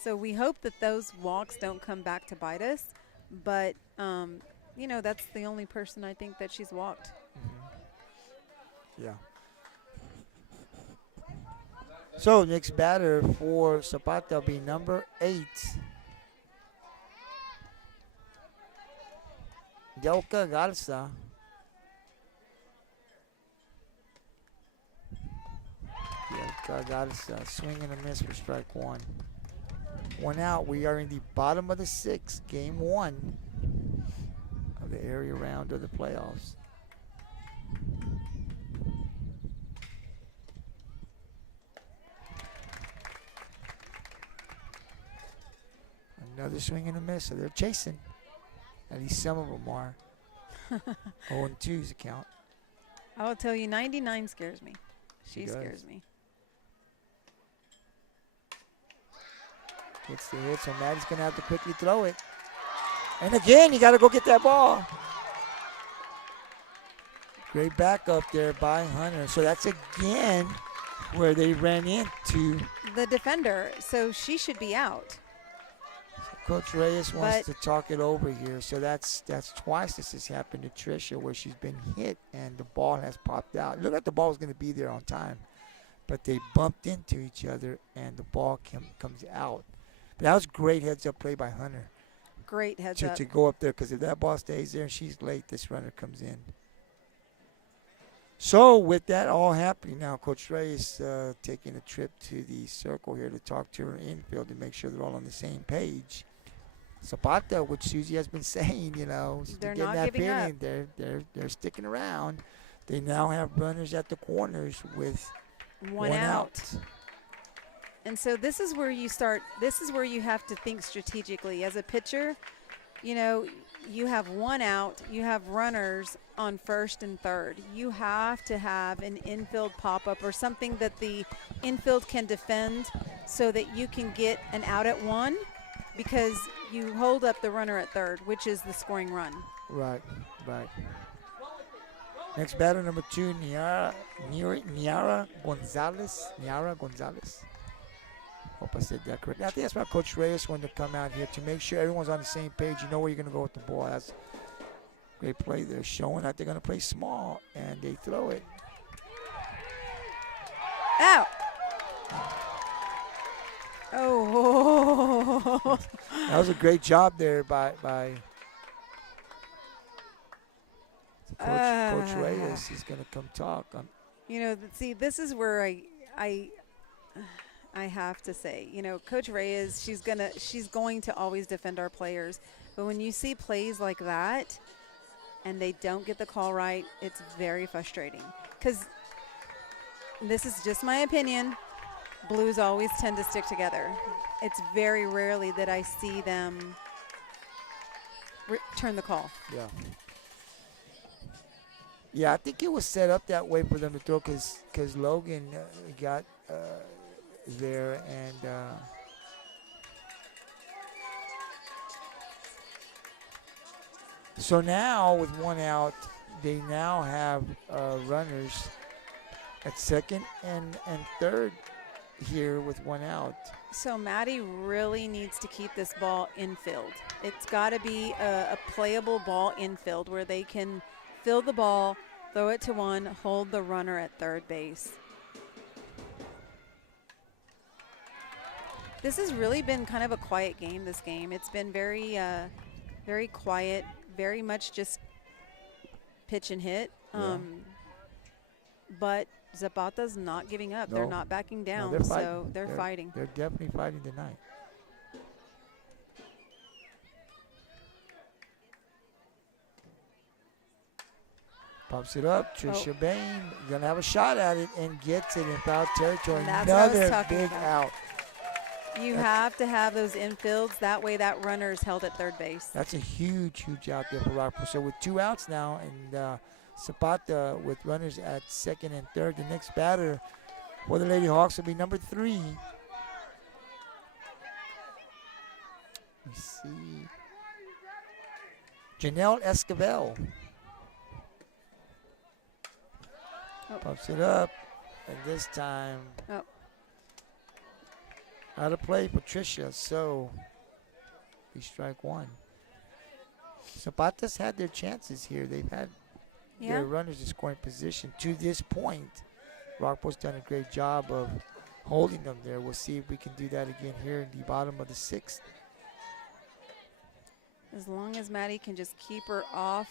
So we hope that those walks don't come back to bite us. But, you know, that's the only person I think that she's walked. Yeah. So next batter for Zapata will be number 8. Delca Garza. Delca Garza, swing and a miss for strike 1. 1 out. We are in the bottom of the 6th, game 1 of the area round of the playoffs. Another swing and a miss. So they're chasing. At least some of them are. 0-2 is the count. I will tell you, 99 scares me. She She does. scares me. Gets the hit, so Maddie's going to have to quickly throw it. And again, you got to go get that ball. Great backup there by Hunter. So that's again where they ran into. The defender, so she should be out. Coach Reyes wants But- to talk it over here. So that's twice this has happened to Tricia, where she's been hit and the ball has popped out. Looked like the ball was going to be there on time, but they bumped into each other and the ball comes out. But that was great heads-up play by Hunter Great heads up. to go up there, because if that ball stays there and she's late, this runner comes in. So with that all happening now, Coach Reyes taking a trip to the circle here to talk to her infield to make sure they're all on the same page. Zapata, which Susie has been saying, you know, she's They're been getting not that giving up. feeling. They're sticking around. They now have runners at the corners with One out. And so this is where you start, this is where you have to think strategically. As a pitcher, you know, you have 1 out, you have runners on first and third. You have to have an infield pop-up or something that the infield can defend so that you can get an out at 1, because you hold up the runner at third, which is the scoring run. Right. Next batter, number 2, Niara Gonzalez. Hope I said that correctly. I think that's why Coach Reyes wanted to come out here, to make sure everyone's on the same page. You know where you're going to go with the ball. That's a great play there, showing that they're going to play small, and they throw it. Out. Oh. That was a great job there by Coach Reyes. He's going to come talk. You know, see, this is where I have to say, you know, Coach Reyes, she's going to always defend our players. But when you see plays like that and they don't get the call right, it's very frustrating. Because this is just my opinion. Blues always tend to stick together. It's very rarely that I see them turn the call. Yeah. Yeah, I think it was set up that way for them to throw, because Logan got there, and so now with 1 out, they now have runners at second and third here with 1 out. So Maddie really needs to keep this ball infield. It's got to be a playable ball infield where they can fill the ball, throw it to 1, hold the runner at third base. This has really been kind of a quiet game, this game. It's been very, very quiet, very much just pitch and hit. But Zapata's not giving up. No. They're not backing down, they're so fighting. they're fighting. They're definitely fighting tonight. Pops it up. Trisha Bain going to have a shot at it and gets it in foul territory. That's what I was Another talking big about. out. You have to have those infields. That way that runner is held at third base. That's a huge out there for Rockport. So with 2 outs now, and Zapata with runners at second and third, the next batter for the Lady Hawks will be number 3. Let me see. Janelle Esquivel. Oh. Pumps it up. And this time, Oh. out of play, Patricia. So, we strike 1. Zapata's had their chances here. They've had their runners in scoring position to this point. Rockport's done a great job of holding them there. We'll see if we can do that again here in the bottom of the 6th. As long as Maddie can just keep her off.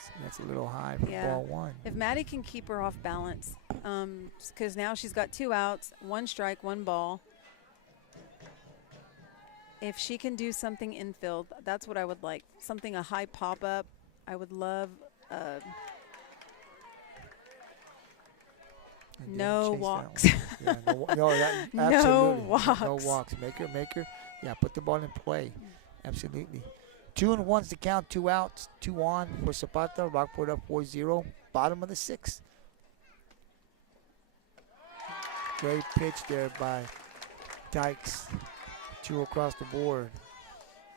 So that's a little high for ball 1. If Maddie can keep her off balance, because now she's got 2 outs, 1 strike, 1 ball. If she can do something infield, that's what I would like. Something, a high pop-up. I would love no walks. No walks. No walks. Make her. Yeah, put the ball in play. Absolutely. 2-1's the count. 2 outs. 2 on for Zapata. Rockport up 4-0. Bottom of the 6th. Great pitch there by Dykes. 2 across the board.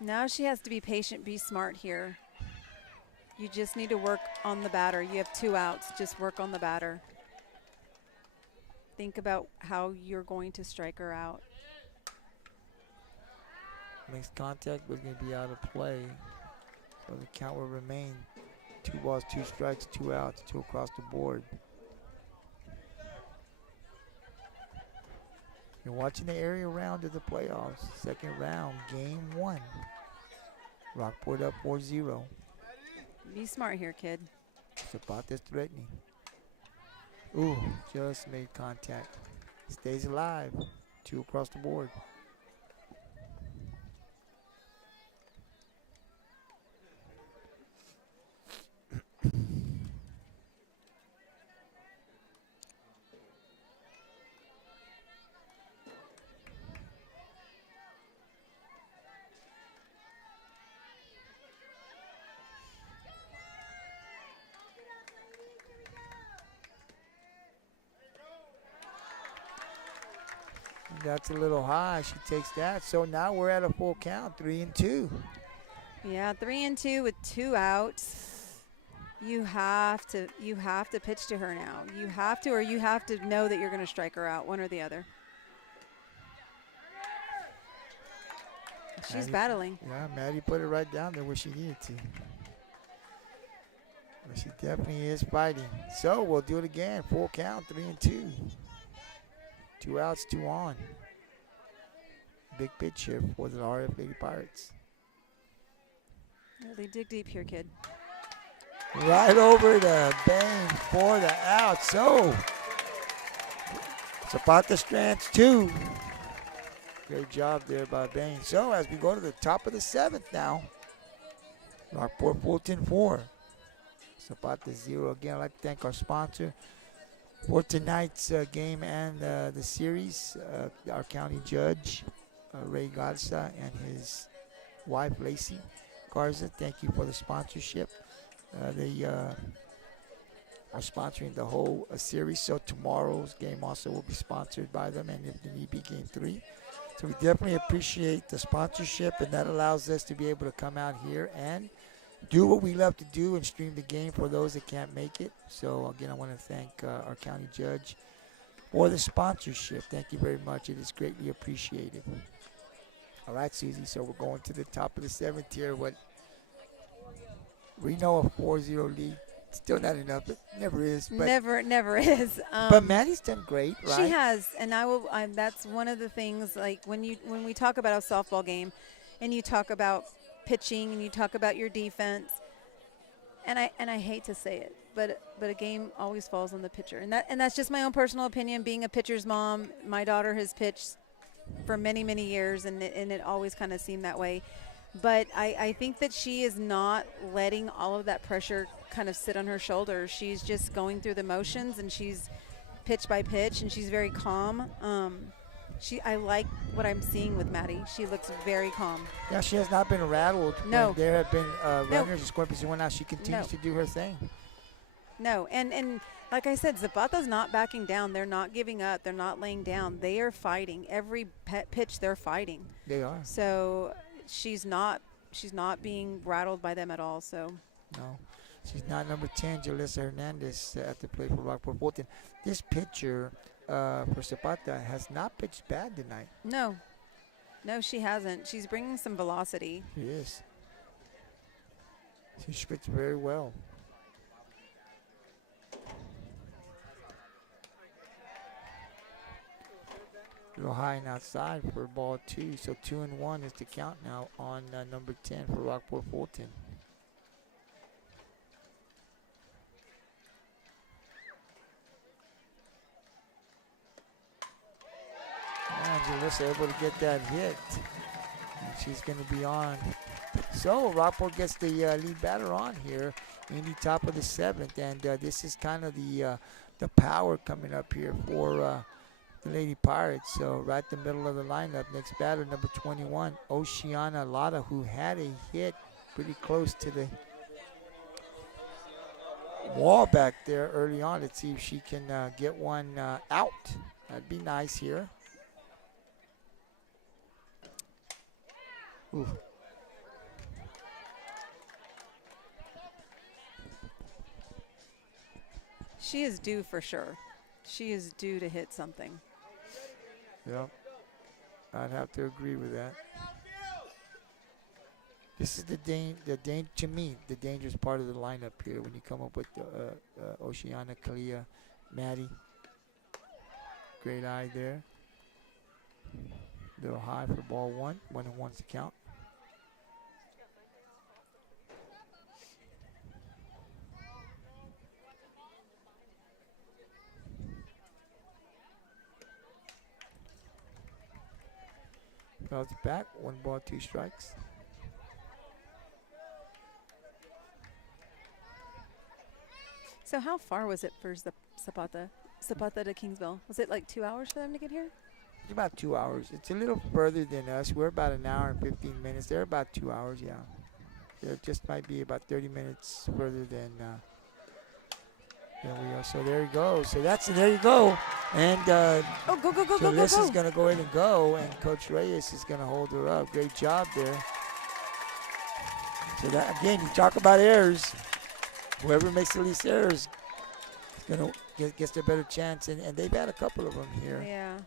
Now she has to be patient, be smart here. You just need to work on the batter. You have 2 outs. Just work on the batter. Think about how you're going to strike her out. Makes contact, but going to be out of play. So the count will remain 2 balls, 2 strikes, 2 outs, 2 across the board. You're watching the area round of the playoffs. 2nd round, game 1. Rockport up 4-0. Be smart here, kid. Zapata's threatening. Ooh, just made contact. Stays alive. 2 across the board. That's a little high. She takes that. So now we're at a full count, 3-2. Yeah, 3-2 with 2 outs. You have to pitch to her now. You have to, or you have to know that you're going to strike her out, one or the other. She's battling. Yeah, Maddie put it right down there where she needed to. But she definitely is fighting. So we'll do it again. Full count, 3-2. 2 outs, 2 on. Big pitch here for the RF Lady Pirates. Really dig deep here, kid. Right over to Bain for the out. So Zapata strands 2. Great job there by Bain. So as we go to the top of the 7th now, Rockport-Fulton 4. Zapata 0. Again, I'd like to thank our sponsor for tonight's game and the series, our county judge, Ray Garza, and his wife, Lacey Garza. Thank you for the sponsorship. They are sponsoring the whole series, so tomorrow's game also will be sponsored by them, and if need be, game 3. So we definitely appreciate the sponsorship, and that allows us to be able to come out here and do what we love to do and stream the game for those that can't make it. So, again, I want to thank our county judge for the sponsorship. Thank you very much. It is greatly appreciated. All right, Susie, so we're going to the top of the 7th here. What we know a 4-0 lead. Still not enough. It never is. But Never is. But Maddie's done great, right? She has, and that's one of the things, like when we talk about a softball game and you talk about pitching and you talk about your defense, and I hate to say it, but a game always falls on the pitcher, and that's just my own personal opinion. Being a pitcher's mom, my daughter has pitched for many years, and it always kind of seemed that way. But I think that she is not letting all of that pressure kind of sit on her shoulders. She's just going through the motions, and she's pitch by pitch, and she's very calm. I like what I'm seeing with Maddie. She looks very calm. Yeah, she has not been rattled. No. When there have been runners in scoring position. Now she continues to do her thing. No, and Like I said, Zapata's not backing down. They're not giving up. They're not laying down. They are fighting. Every pitch they're fighting. They are. So she's not being rattled by them at all. So No. She's not number 10, Jalissa Hernandez, at the plate for Rockport-Fulton. This pitcher for Zapata has not pitched bad tonight. no, she hasn't. She's bringing some velocity. She is. She pitched very well. A little high and outside for ball 2. So 2-1 is the count now on number 10 for Rockport-Fulton. And Jalissa able to get that hit. And she's going to be on. So Rockport gets the lead batter on here in the top of the 7th. And this is kind of the power coming up here for the Lady Pirates. So right in the middle of the lineup. Next batter, number 21, Oceana Lada, who had a hit pretty close to the wall back there early on. Let's see if she can get one out. That'd be nice here. Ooh. She is due for sure. She is due to hit something. Yep. I'd have to agree with that. This is to me, the dangerous part of the lineup here when you come up with Oceana, Kalia, Maddie. Great eye there. Little high for ball 1. 1-1's the count. Bounce back. 1 ball, 2 strikes. So how far was it for Zapata to Kingsville? Was it like 2 hours for them to get here? It's about 2 hours. It's a little further than us. We're about an hour and 15 minutes. They're about 2 hours, yeah. It just might be about 30 minutes further than we are. So there you go. So there you go. And go, Jalissa's going to go ahead and go, and Coach Reyes is going to hold her up. Great job there. So that, again, you talk about errors. Whoever makes the least errors is going to gets a better chance. And they've had a couple of them here. Yeah.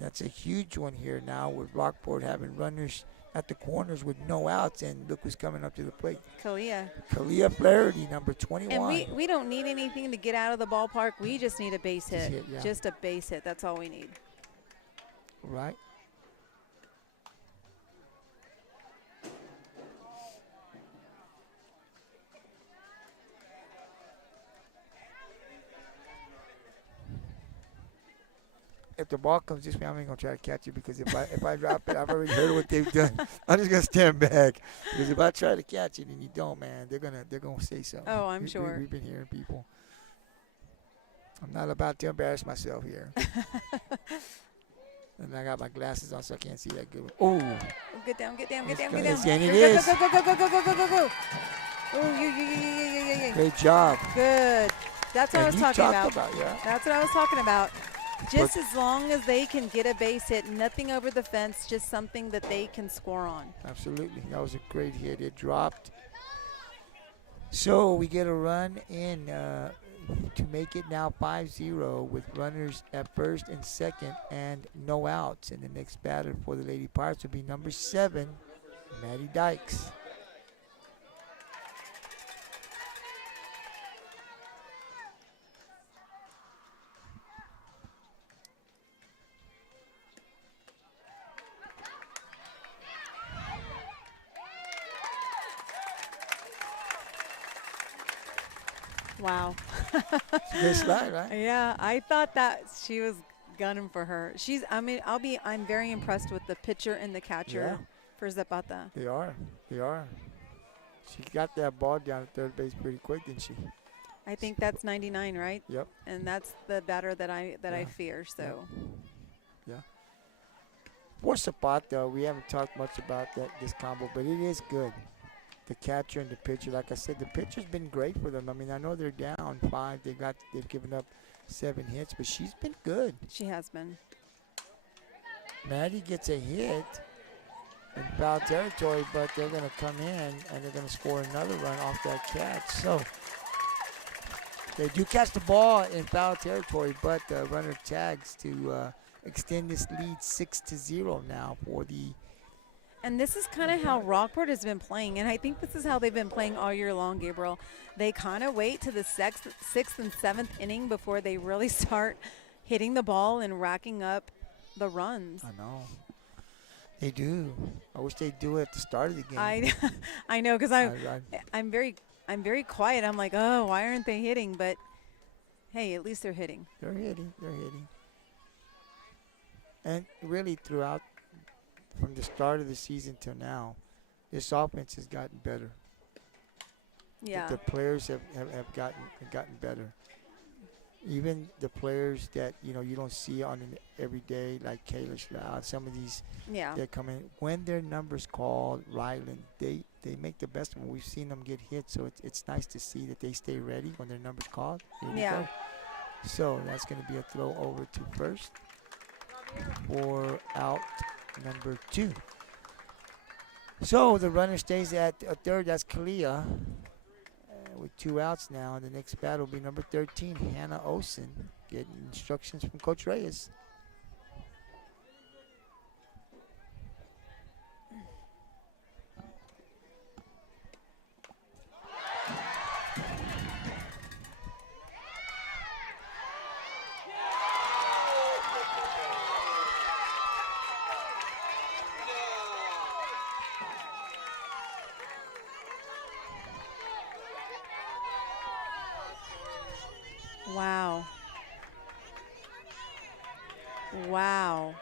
That's a huge one here now with Rockport having runners at the corners with no outs, and look who's coming up to the plate. Kalia Flaherty, number 21. And we don't need anything to get out of the ballpark. We just need a base hit. Yeah. Just a base hit. That's all we need. Right. If the ball comes this way, I'm ain't gonna try to catch it, because if I drop it, I've already heard what they've done. I'm just gonna stand back, because if I try to catch it and you don't, man, they're gonna say something. Oh, I'm sure. We've been hearing people. I'm not about to embarrass myself here. And I got my glasses on, so I can't see that good. Oh, Get down. And it Go, is. Go. Oh, yeah. Great job. Good. That's what I was talking about. Yeah. That's what I was talking about. Just as long as they can get a base hit, nothing over the fence, just something that they can score on. Absolutely. That was a great hit. It dropped. So we get a run in to make it now 5-0 with runners at first and second and no outs. And the next batter for the Lady Pirates will be number 7, Maddie Dykes. Wow. Good slide, right? Yeah, I thought that she was gunning for her. I'm very impressed with the pitcher and the catcher for Zapata. They are. She got that ball down at third base pretty quick, didn't she? I think that's 99, right? Yep. And that's the batter that I fear. So. Yeah. For Zapata, we haven't talked much about this combo, but it is good. the catcher and the pitcher. Like I said, the pitcher's been great for them. I mean, I know they're down 5. They've given up 7 hits, but she's been good. She has been. Maddie gets a hit in foul territory, but they're going to come in and they're going to score another run off that catch. So they do catch the ball in foul territory, but the runner tags to extend this lead 6-0 now for the. And this is kind of how Rockport has been playing, and I think this is how they've been playing all year long, Gabriel. They kind of wait to the sixth and seventh inning before they really start hitting the ball and racking up the runs. I know. They do. I wish they'd do it at the start of the game. I know, because I'm very quiet. I'm like, oh, why aren't they hitting? But hey, at least they're hitting. They're hitting. They're hitting. And really throughout, from the start of the season till now, this offense has gotten better. Yeah. The players have gotten better. Even the players that you don't see on an every day, like Kayla Stroud, some of these, they're coming when their numbers called. Ryland, they make the best of them. We've seen them get hit, so it's nice to see that they stay ready when their numbers called. Here we go. So that's going to be a throw over to first for out number 2. So the runner stays at a third. That's Kalia. With 2 outs now, and the next bat will be number 13, Hannah Olsen, getting instructions from Coach Reyes. Wow. Wow.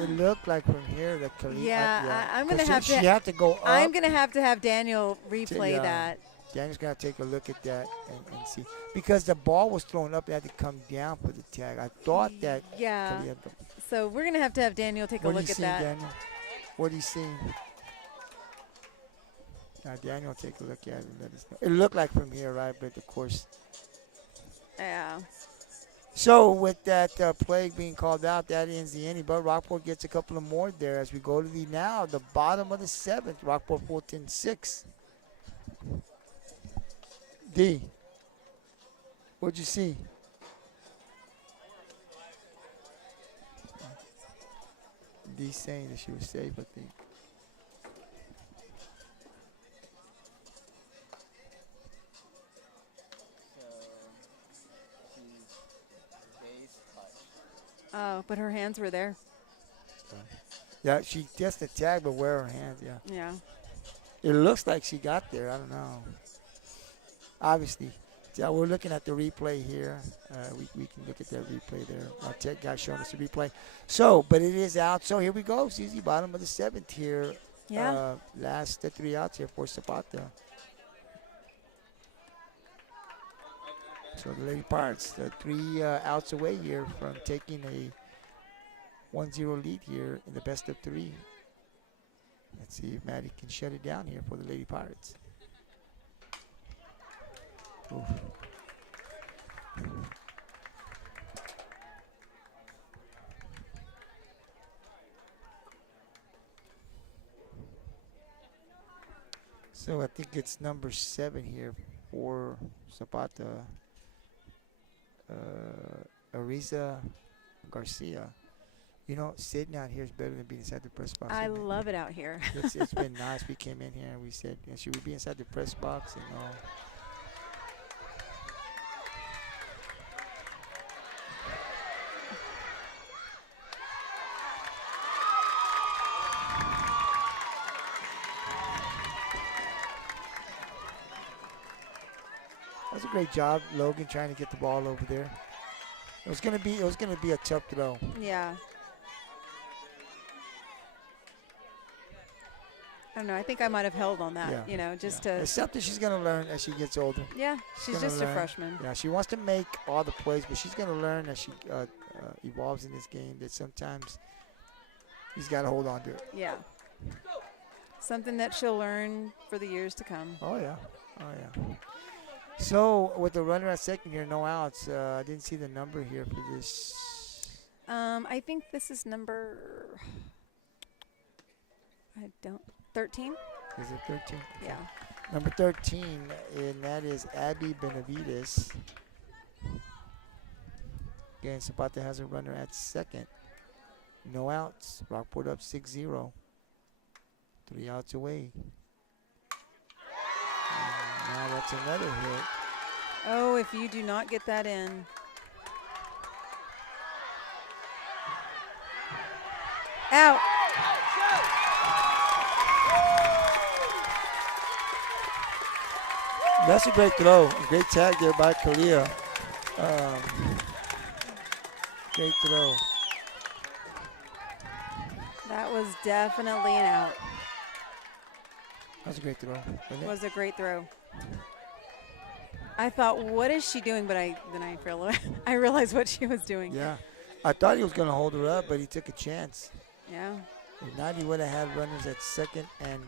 It looked like from here that Kalia. Yeah, I'm going to have to. She had to go up. I'm going to have Daniel replay that. Daniel's going to take a look at that and see. Because the ball was thrown up, it had to come down for the tag. I thought that. Yeah. Kalia, So we're going to have Daniel take a look at that. Daniel? What do you see? Now, Daniel, take a look at it and let us know. It looked like from here, right? But, of course. Yeah. So with that play being called out, that ends the inning. But Rockport gets a couple of more there as we go to the bottom of the 7th. Rockport-Fulton 6. D, what'd you see? D saying that she was safe, I think. Oh, but her hands were there. Yeah, she gets the tag, but where are her hands? Yeah. Yeah. It looks like she got there. I don't know. Obviously. Yeah, we're looking at the replay here. We can look at that replay there. Our tech guy showing us the replay. So, but it is out. So here we go. Susie, bottom of the 7th here. Yeah. Last 3 outs here for Zapata. So the Lady Pirates, 3 outs away here from taking a 1-0 lead here in the best of 3. Let's see if Maddie can shut it down here for the Lady Pirates. Oof. So I think it's number 7 here for Zapata. Ariza Garcia. You know, sitting out here is better than being inside the press box. I love it out here. It's been nice. We came in here and we said, should we be inside the press box? And all. That was a great job, Logan, trying to get the ball over there. It was gonna be a tough throw. Yeah. I don't know. I think I might have held on that, just to. It's something she's going to learn as she gets older. Yeah, she's just a freshman. Yeah, she wants to make all the plays, but she's going to learn as she evolves in this game that sometimes he's got to hold on to it. Yeah. Something that she'll learn for the years to come. Oh, yeah. Oh, yeah. So, with the runner at second here, no outs. I didn't see the number here for this. I think this is number, I don't, 13? Is it 13? Yeah. Number 13, and that is Abby Benavides. Again, Zapata has a runner at second. No outs. Rockport up 6-0. 3 outs away. And now that's another hit. Oh, if you do not get that in. Out. That's a great throw. A great tag there by Kalia. Great throw. That was definitely an out. That's a great throw. It was a great throw. I thought, what is she doing? But then I realized what she was doing. Yeah. I thought he was going to hold her up, but he took a chance. Yeah. If not, he would have had runners at second and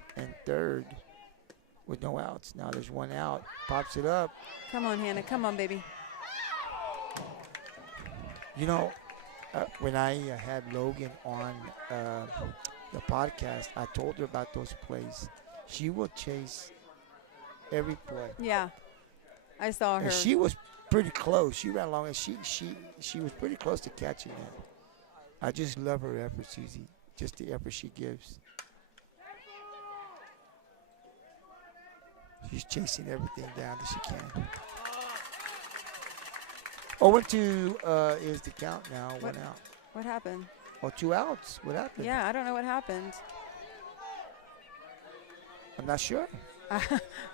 third with no outs. Now there's one out. Pops it up. Come on, Hannah. Come on, baby. You know, when I had Logan on the podcast, I told her about those plays. She will chase every play. Yeah. I saw her. And she was pretty close. She ran along, and she was pretty close to catching that. I just love her effort, Susie. Just the effort she gives. She's chasing everything down that she can. 0-2 is the count now. One out. What happened? Oh, 2 outs. What happened? Yeah, I don't know what happened. I'm not sure.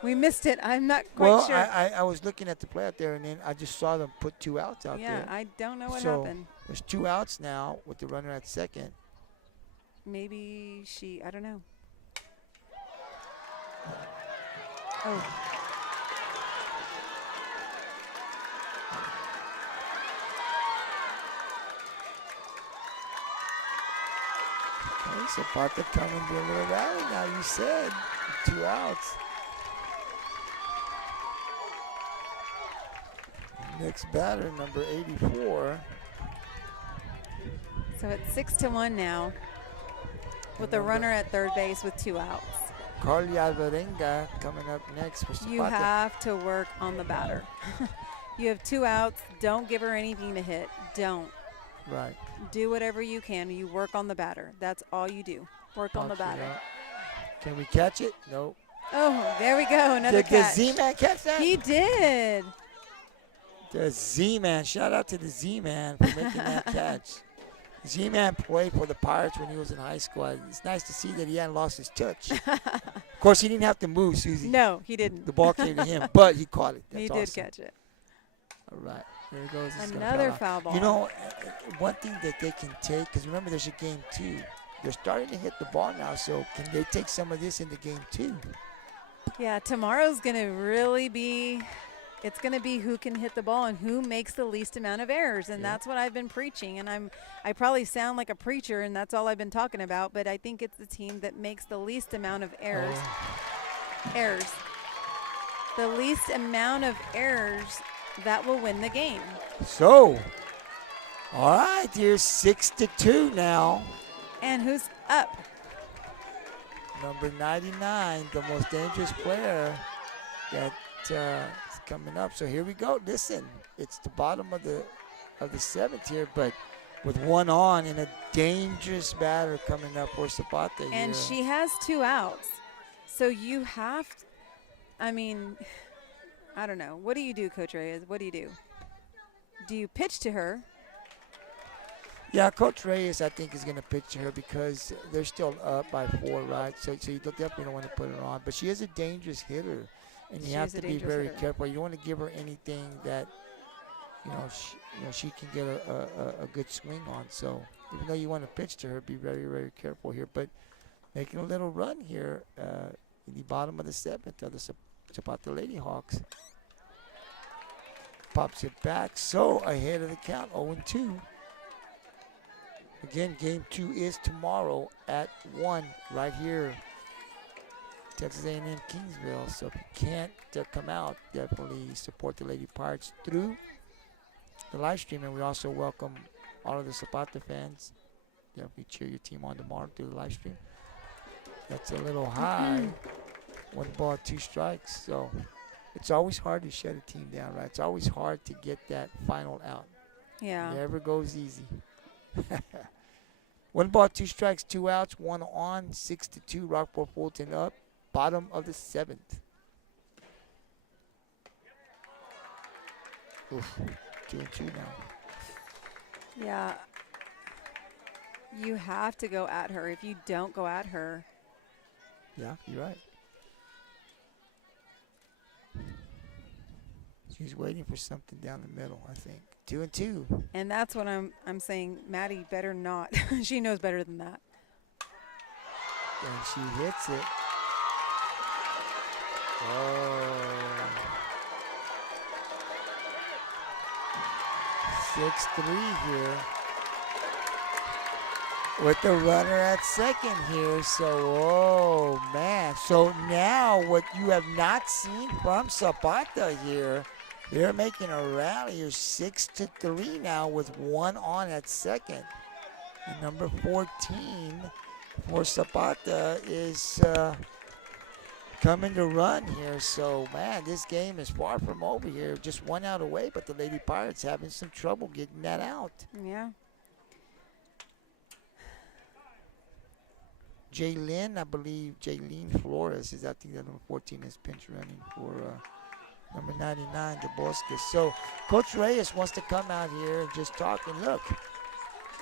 We missed it. I'm not quite sure. I was looking at the play out there, and then I just saw them put 2 outs out there. Yeah, I don't know what So happened. there's 2 outs now with the runner at second. Maybe I don't know. Oh. Okay, Zapata coming to a little rally now, you said. 2 outs. Next batter, number 84. So it's 6-1 now with a runner at third base with 2 outs. Carly Alvarenga coming up next for Zapata. You have to work on the batter. You have 2 outs. Don't give her anything to hit. Don't. Right. Do whatever you can. You work on the batter. That's all you do. Work on the batter. Can we catch it? Nope. Oh, there we go. Another catch. Did the Z-Man catch that? He did. The Z-Man. Shout out to the Z-Man for making that catch. Z-Man played for the Pirates when he was in high school. It's nice to see that he hadn't lost his touch. Of course, he didn't have to move, Susie. No, he didn't. The ball came to him, but he caught it. That's he awesome. did catch it. All right. There he goes. Another foul ball. You know, one thing that they can take, because remember there's a game 2. They're starting to hit the ball now, so can they take some of this into game 2? Yeah, tomorrow's going to really be – it's going to be who can hit the ball and who makes the least amount of errors, and that's what I've been preaching. And I probably sound like a preacher, and that's all I've been talking about, but I think it's the team that makes the least amount of errors. Errors. The least amount of errors that will win the game. So, all right, here's 6-2 now. And who's up? Number 99, the most dangerous player that is coming up. So here we go. Listen, it's the bottom of the 7th here, but with 1 on and a dangerous batter coming up for Zapata here. And she has 2 outs. So you have to, I mean, I don't know. What do you do, Coach Reyes? What do you do? Do you pitch to her? Yeah, Coach Reyes, I think, is going to pitch to her because they're still up by 4, right? So you definitely don't want to put her on. But she is a dangerous hitter, and you have to be very careful. You don't want to give her anything that, she can get a good swing on. So even though you want to pitch to her, be very, very careful here. But making a little run here in the bottom of the 7th of the Zapata Lady Hawks. Pops it back, so ahead of the count, 0-2. Again, game 2 is tomorrow at 1 right here Texas A&M Kingsville. So if you can't come out, definitely support the Lady Pirates through the live stream. And we also welcome all of the Zapata fans. Definitely cheer your team on tomorrow through the live stream. That's a little high. 1 ball, 2 strikes. So it's always hard to shut a team down, right? It's always hard to get that final out. Yeah. Never goes easy. 1 ball, 2 strikes, 2 outs, 1 on, 6-2. Rockport-Fulton up, bottom of the 7th. Oof, 2-2 now. Yeah. You have to go at her. If you don't go at her. Yeah, you're right. She's waiting for something down the middle, I think. 2-2. And that's what I'm saying. Maddie better not. She knows better than that. And she hits it. Oh. 6-3 here. With the runner at second here. So, oh, man. So now what you have not seen from Zapata here, they're making a rally here, 6-3 now with 1 on at second. And number 14 for Zapata is coming to run here. So, man, this game is far from over here. Just 1 out away, but the Lady Pirates having some trouble getting that out. Yeah. Jaylyn, I believe, Jaylyn Flores is, I think, that number 14 is pinch running for number 99, the Bosques. So Coach Reyes wants to come out here and just talk. And look,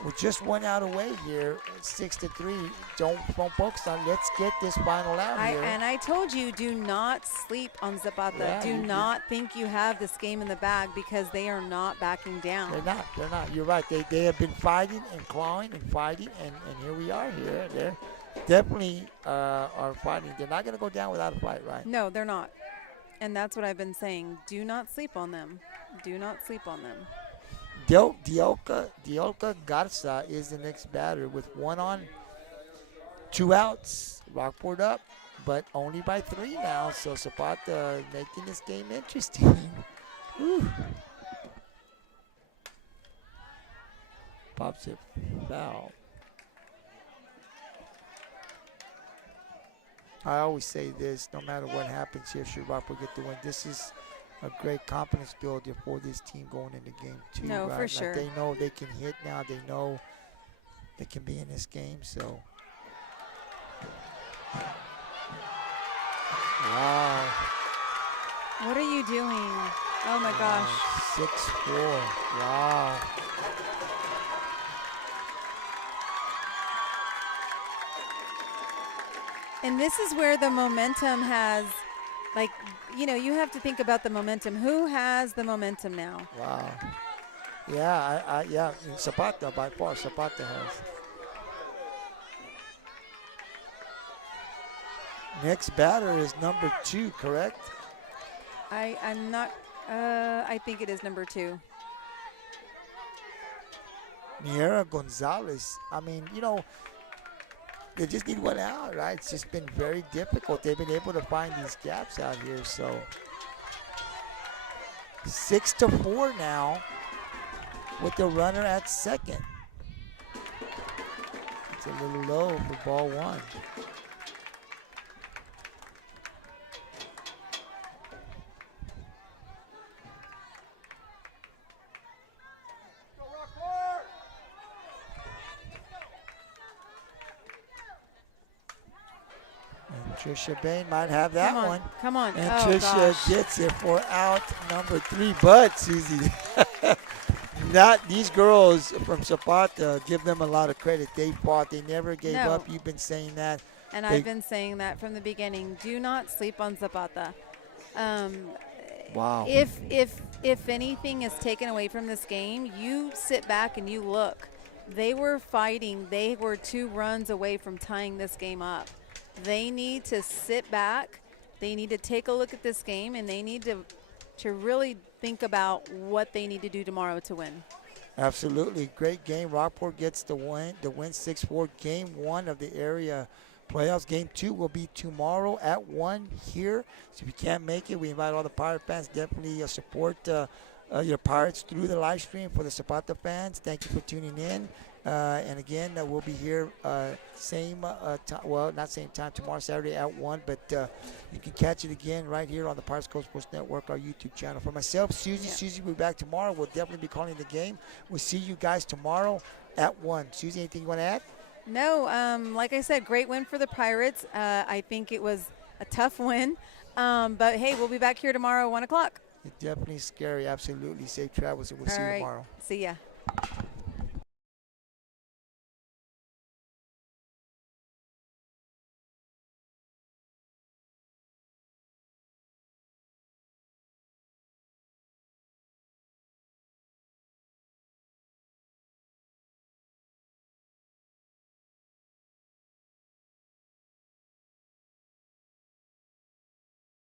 we're just 1 out away here, 6-3. Don't focus on. Let's get this final out here. And I told you, do not sleep on Zapata. Yeah, do not think you have this game in the bag, because they are not backing down. They're not. You're right. They have been fighting and clawing and fighting, and here we are here. They're definitely are fighting. They're not going to go down without a fight, right? No, they're not. And that's what I've been saying. Do not sleep on them. Do not sleep on them. Diolka Garza is the next batter with 1 on, 2 outs. Rockport up, but only by 3 now. So Zapata making this game interesting. Whew. Pops it foul. I always say this, no matter what happens here, should Rockport get the win, this is a great confidence builder for this team going into game 2. No, right? for sure. Like, they know they can hit now. They know they can be in this game. So, wow. What are you doing? Oh, my gosh. 6-4. Wow. And this is where the momentum has, like, you know, you have to think about the momentum. Who has the momentum now? Wow. Yeah, yeah, Zapata, by far, Zapata has. Next batter is number 2, correct? I'm not, I think it is number 2. Niera Gonzalez. I mean, you know, they just need 1 out, right? It's just been very difficult. They've been able to find these gaps out here. So 6-4 now with the runner at second. It's a little low for ball 1. Trisha Bain might have that one. Come on. And oh, Trisha gosh. gets it for out number 3. But, Susie, these girls from Zapata, give them a lot of credit. They fought. They never gave up. You've been saying that. And I've been saying that from the beginning. Do not sleep on Zapata. Wow. If anything is taken away from this game, you sit back and you look. They were fighting. They were 2 runs away from tying this game up. They need to sit back. They need to take a look at this game, and they need to really think about what they need to do tomorrow to win. Absolutely. Great game. Rockport gets the win 6-4. Game 1 of the area Playoffs game 2 will be tomorrow at 1 here. So if you can't make it, we invite all the Pirate fans. Definitely support your Pirates through the live stream. For the Zapata fans, thank you for tuning in. And again, we'll be here same time, well, not same time, tomorrow, Saturday at 1. But you can catch it again right here on the Pirates Coast Sports Network, our YouTube channel. For myself, Susie will be back tomorrow. We'll definitely be calling the game. We'll see you guys tomorrow at 1. Susie, anything you want to add? No, like I said, great win for the Pirates. I think it was a tough win. But, hey, we'll be back here tomorrow, 1 o'clock. It's definitely scary. Absolutely. Safe travels, and we'll see you tomorrow. See ya.